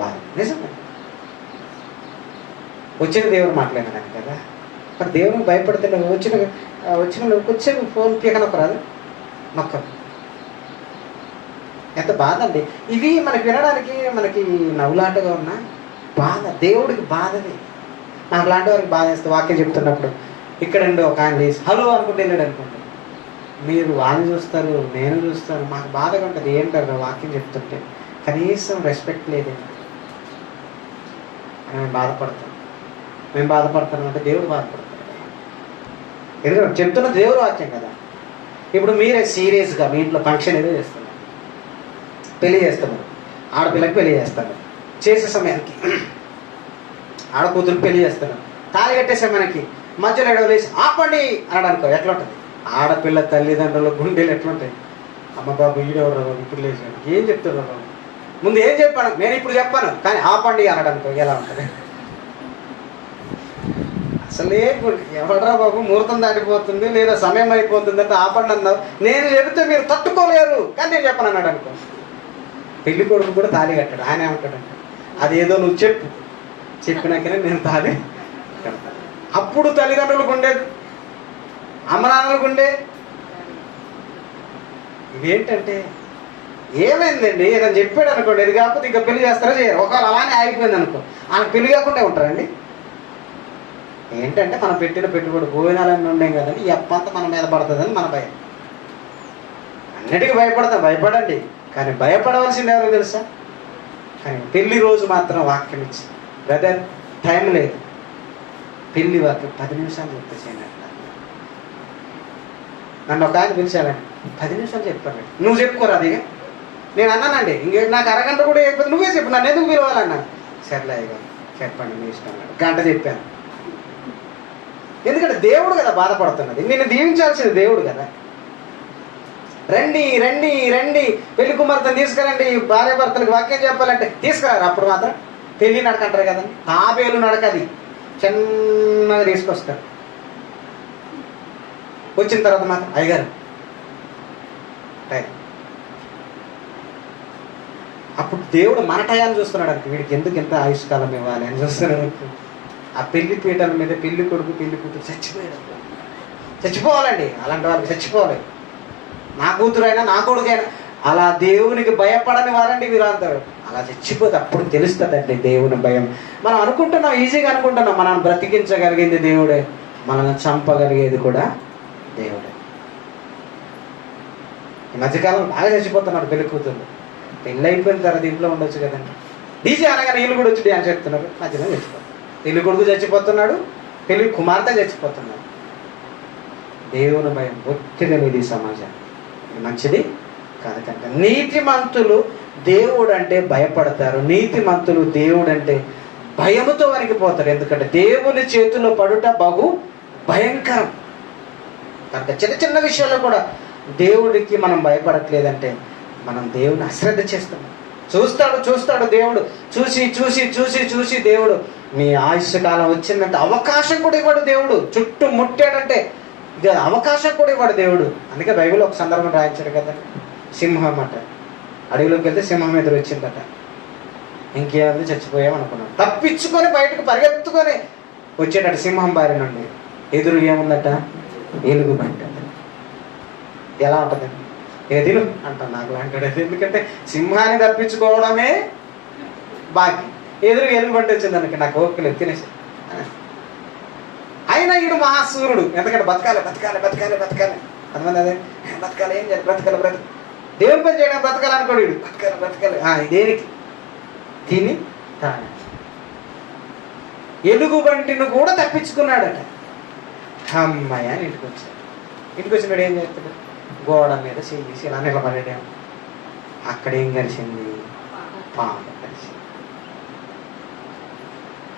వారు. నిజమే, వచ్చిన దేవుడు మాట్లాడినాను కదా. మరి దేవునికి భయపడితే వచ్చిన వచ్చే ఫోన్ పీకనొక్క రాదు, నొక్కరు. ఎంత బాధ అండి ఇవి. మనకి వినడానికి మనకి నవ్వులాటగా ఉన్న బాధ, దేవుడికి బాధది. నాకు లాంటి వారికి బాధ వేస్తే వాక్యం చెప్తున్నప్పుడు ఇక్కడండి ఒక ఆయన వేసి హలో అనుకుంటే వెళ్ళాడు అనుకోండి, మీరు వాళ్ళని చూస్తారు, నేను చూస్తాను, మాకు బాధగా ఉంటుంది. ఏంటారు వాక్యం చెప్తుంటే కనీసం రెస్పెక్ట్ లేదండి. మేము బాధపడతాం అంటే దేవుడు బాధపడతాడు. ఎందుకంటే చెప్తున్న దేవుడు వాక్యం కదా. ఇప్పుడు మీరే సీరియస్గా మీ ఇంట్లో ఫంక్షన్ ఏదో చేస్తున్నారు, పెళ్లి చేస్తున్నారు, ఆడపిల్లకి పెళ్లి చేస్తారు, చేసే సమయానికి ఆడ కూతురికి పెళ్లి చేస్తున్నారు, తాళి కట్టే సమయానికి మధ్యలో ఎడవలేసి ఆపండి అనడానుకో ఎట్లా ఉంటుంది? ఆడపిల్ల తల్లిదండ్రుల గుండెలు ఎట్లుంటాయి? అమ్మ బాబు ఈడెవరు బాబు ఇప్పుడు లేచాడు, ఏం చెప్తున్నారు బాబు, ముందు ఏం చెప్పాను నేను ఇప్పుడు చెప్పాను కానీ ఆపండి అనడానుకో ఎలా ఉంటుంది? అసలే ఎవడరా బాబు ముహూర్తం దాటిపోతుంది లేదా సమయం అయిపోతుంది అంటే ఆపండి అన్నావు, నేను చెబితే మీరు తట్టుకోలేరు కానీ నేను చెప్పను అన్నాడు అనుకో. పెళ్లి కొడుకు కూడా తాళి కట్టాడు, ఆయన ఏమంటాడంటే అదేదో నువ్వు చెప్పినాకనే నేను తాళి కడతాను. అప్పుడు తల్లిదండ్రులకు ఉండేది, అమ్మ నాన్నలకు ఉండే ఇవేంటంటే ఏమైందండి ఏదని చెప్పాడు అనుకోండి, ఇది కాకపోతే ఇంకా పెళ్లి చేస్తారో చేయరు. ఒకవేళ అలానే ఆగిపోయింది అనుకో, ఆయనకు పెళ్లి కాకుండా ఉంటారండి. ఏంటంటే మనం పెట్టిన పెట్టుబడి భోజనాలన్నీ ఉండేం కదండి, ఈ అప్పంతా మన మీద పడుతుందని మన భయం. అన్నిటికీ భయపడండి, కానీ భయపడవలసింది ఎవరో తెలుసా? కానీ పెళ్లి రోజు మాత్రం వాక్యం ఇచ్చి బ్రదర్ టైం లేదు, పెళ్లి వాక్యం 10 నిమిషాలు చెప్తే చేయండి. నన్ను ఒక ఆయన పిలిచాడండి, 10 నిమిషాలు చెప్పాడు. నువ్వు చెప్పుకోరా అది, నేను అన్నానండి ఇంకే నాకు అరగంట కూడా చెప్పదు, నువ్వే చెప్పు, నన్ను ఎందుకు పిలవాలన్నాను. సర్లే ఇక చెప్పండి మీ ఇష్టం అన్నాడు. గంట చెప్పాను. ఎందుకంటే దేవుడు కదా బాధపడుతున్నది, నిన్ను దీవించాల్సింది దేవుడు కదా. రండి రండి రండి పెళ్లి కుమార్తెను తీసుకురండి, భార్య భర్తలకు వాక్యం చెప్పాలంటే తీసుకురారు. అప్పుడు మాత్రం పెళ్లి నడక అంటారు కదండి, తాబేలు నడక, అది చిన్నగా తీసుకొస్తారు. వచ్చిన తర్వాత మాత్రం అయ్యగారు టైం. అప్పుడు దేవుడు మన టయాన్ని చూస్తున్నాడు అంటే వీడికి ఎందుకు ఎంత ఆయుష్కాలం ఇవ్వాలి అని చూస్తున్నాడు. ఆ పెళ్లి పీటల మీద పెళ్లి కొడుకు పెళ్లి కూతురు చచ్చిపోవాలండి. అలాంటి వాళ్ళకి చచ్చిపోవాలి. నా కూతురైనా నా కొడుకైనా అలా దేవునికి భయపడని వారండి వీరందరూ. అలా చచ్చిపోతే అప్పుడు తెలుస్తుందండి దేవుని భయం. మనం అనుకుంటున్నాం, ఈజీగా అనుకుంటున్నాం మనం బ్రతికించగలిగింది దేవుడే, మనల్ని చంపగలిగేది కూడా దేవుడే. ఈ మధ్యకాలం బాగా చచ్చిపోతున్నారు పెళ్లి కూతుర్లు. పెళ్ళి అయిపోయిన తర్వాత ఇంట్లో ఉండొచ్చు కదండి, డీజే అనగానే వీళ్ళు కూడా వచ్చి డ్యాన్స్ చెప్తున్నారు, మధ్యలో చచ్చిపోతారు. పెళ్లి కొడుకు చచ్చిపోతున్నాడు, పెళ్లి కుమార్తె చచ్చిపోతున్నాడు. దేవుని భయం ఒత్తిడి అనేది సమాజం మంచిది కాదు. కనుక నీతిమంతులు దేవుడు అంటే భయపడతారు, నీతిమంతులు దేవుడు అంటే భయముతో వణికిపోతారు. ఎందుకంటే దేవుని చేతిలో పడుట బహు భయంకరం. కనుక చిన్న చిన్న విషయాల్లో కూడా దేవుడికి మనం భయపడట్లేదంటే మనం దేవుని అశ్రద్ధ చేస్తున్నాం. చూస్తాడు దేవుడు, చూసి దేవుడు మీ ఆయుష్య కాలం వచ్చిందంటే అవకాశం కూడా ఇవ్వడు దేవుడు. చుట్టూ ముట్టాడంటే ఇక అవకాశం కూడా ఇవ్వడు దేవుడు. అందుకే బైబిల్ ఒక సందర్భం రాయించాడు కదా, సింహం అట అడవిలోకి వెళ్తే సింహం ఎదురు వచ్చిందట. ఇంకేముంది చచ్చిపోయామనుకున్నాం, తప్పించుకొని బయటకు పరిగెత్తుకొని వచ్చేటట్టు సింహం బారి నుండి ఎదురు ఏముందట, ఎలుగుబంటి. ఎలా ఉంటుందండి? ఎదిను అంటాను నాకు అంటాడు. ఎందుకంటే సింహాన్ని తప్పించుకోవడమే బాకీ, ఎదురు ఎలుగుబంటి వచ్చిందనుక నాకు ఓపికలేదు, తినేసి. అయినా ఈడు మహాసూర్యుడు, ఎందుకంటే బతకాలి అంతమంది అదే బతకాలి, ఏం చేయాలి, బ్రతకాలి దేవుని పని చేయడం బ్రతకాలనుకోడు వీడు, బ్రతకాలి దేనికి తిని తాను. ఎలుగుబంటిని కూడా తప్పించుకున్నాడట. అమ్మాయి అని ఇంటికి వచ్చినాడు ఏం చేస్తాడు, గోడ మీద చేసి ఇలా నిలబడేదేమో. అక్కడేం కలిసింది? పాము కలిసింది.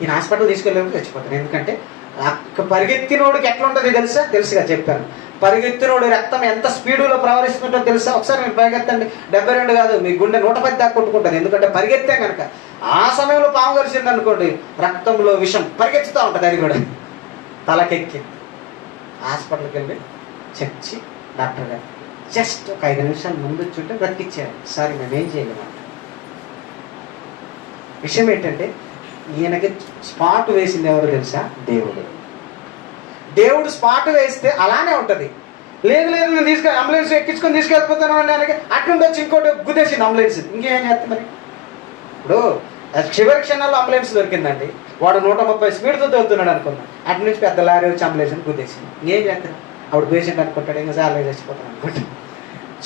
ఈయన హాస్పిటల్ తీసుకెళ్ళేప్పుడు చచ్చిపోతాను. ఎందుకంటే పరిగెత్తినోడికి ఎట్లా ఉంటుంది తెలుసుగా చెప్పాను. పరిగెత్తినోడు రక్తం ఎంత స్పీడులో ప్రవహిస్తుంటో తెలుసా? ఒకసారి మీరు పరిగెత్తండి. 72 కాదు, మీ గుండె 110 దాకా కొట్టుకుంటుంది. ఎందుకంటే పరిగెత్తే కనుక. ఆ సమయంలో పాము కలిసింది అనుకోండి, రక్తంలో విషం పరిగెత్తుతూ ఉంటుంది. అది కూడా తలకెక్కి హాస్పిటల్కి వెళ్ళి చచ్చి డాక్టర్ గారు జస్ట్ ఒక 5 నిమిషాలు ముందు వచ్చుంటే బ్రతికిచ్చారు. సారీ మేమేం చేయలేము. విషయం ఏంటంటే ఈయనకి స్పాట్ వేసింది ఎవరు తెలుసా? దేవుడు. దేవుడు స్పాట్ వేస్తే అలానే ఉంటుంది. లేదు నేను అంబులెన్స్ ఎక్కించుకొని తీసుకెళ్ళిపోతాను అనడానికి అట్నుండి వచ్చి ఇంకోటి గుద్దేసింది అంబులెన్స్. ఇంకేం చేస్తాం మరి? ఇప్పుడు చివరి క్షణాల్లో అంబులెన్స్ దొరికిందండి. వాడు 130 స్పీడ్తో తోలుతున్నాడు అనుకున్నాను. అటు నుంచి పెద్ద లారీ వచ్చి అంబులెన్స్ గుద్దేసింది. ఇంకేం చేస్తాను? అప్పుడు పేషెంట్ అనుకుంటాడు ఇంకా చాలా చచ్చిపోతాను అనుకుంటాడు.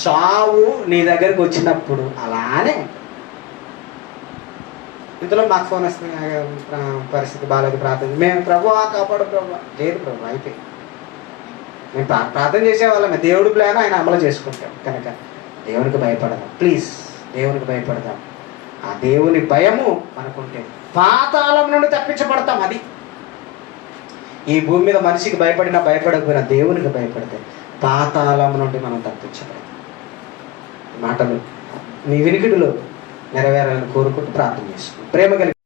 చావు నీ దగ్గరకు వచ్చినప్పుడు అలానే ఉంటుంది. ఇంతలో మాకు ఫోన్ వస్తుంది, పరిస్థితి బాగాలేదు, ప్రార్థన. మేము ప్రభువా కాపాడు ప్రభు. లేదు ప్రభు, అయిపోయింది. మేము ప్రార్థన చేసేవాళ్ళమే. దేవుడి ప్లాన్ ఆయన అమలు చేసుకుంటాం. కనుక దేవునికి భయపడదాం ప్లీజ్. దేవునికి భయపడదాం. ఆ దేవుని భయము మనకుంటే పాతాళం నుండి తప్పించబడతాం. అది ఈ భూమి మీద మనిషికి భయపడకపోయినా దేవునికి భయపడితే పాతాళం నుండి మనం తప్పించబడతాం. మాటలు మీ వినికిడిలో నెరవేరాలని కోరుకుంటూ ప్రార్థన చేసుకుంటాం. ప్రేమ కలిగి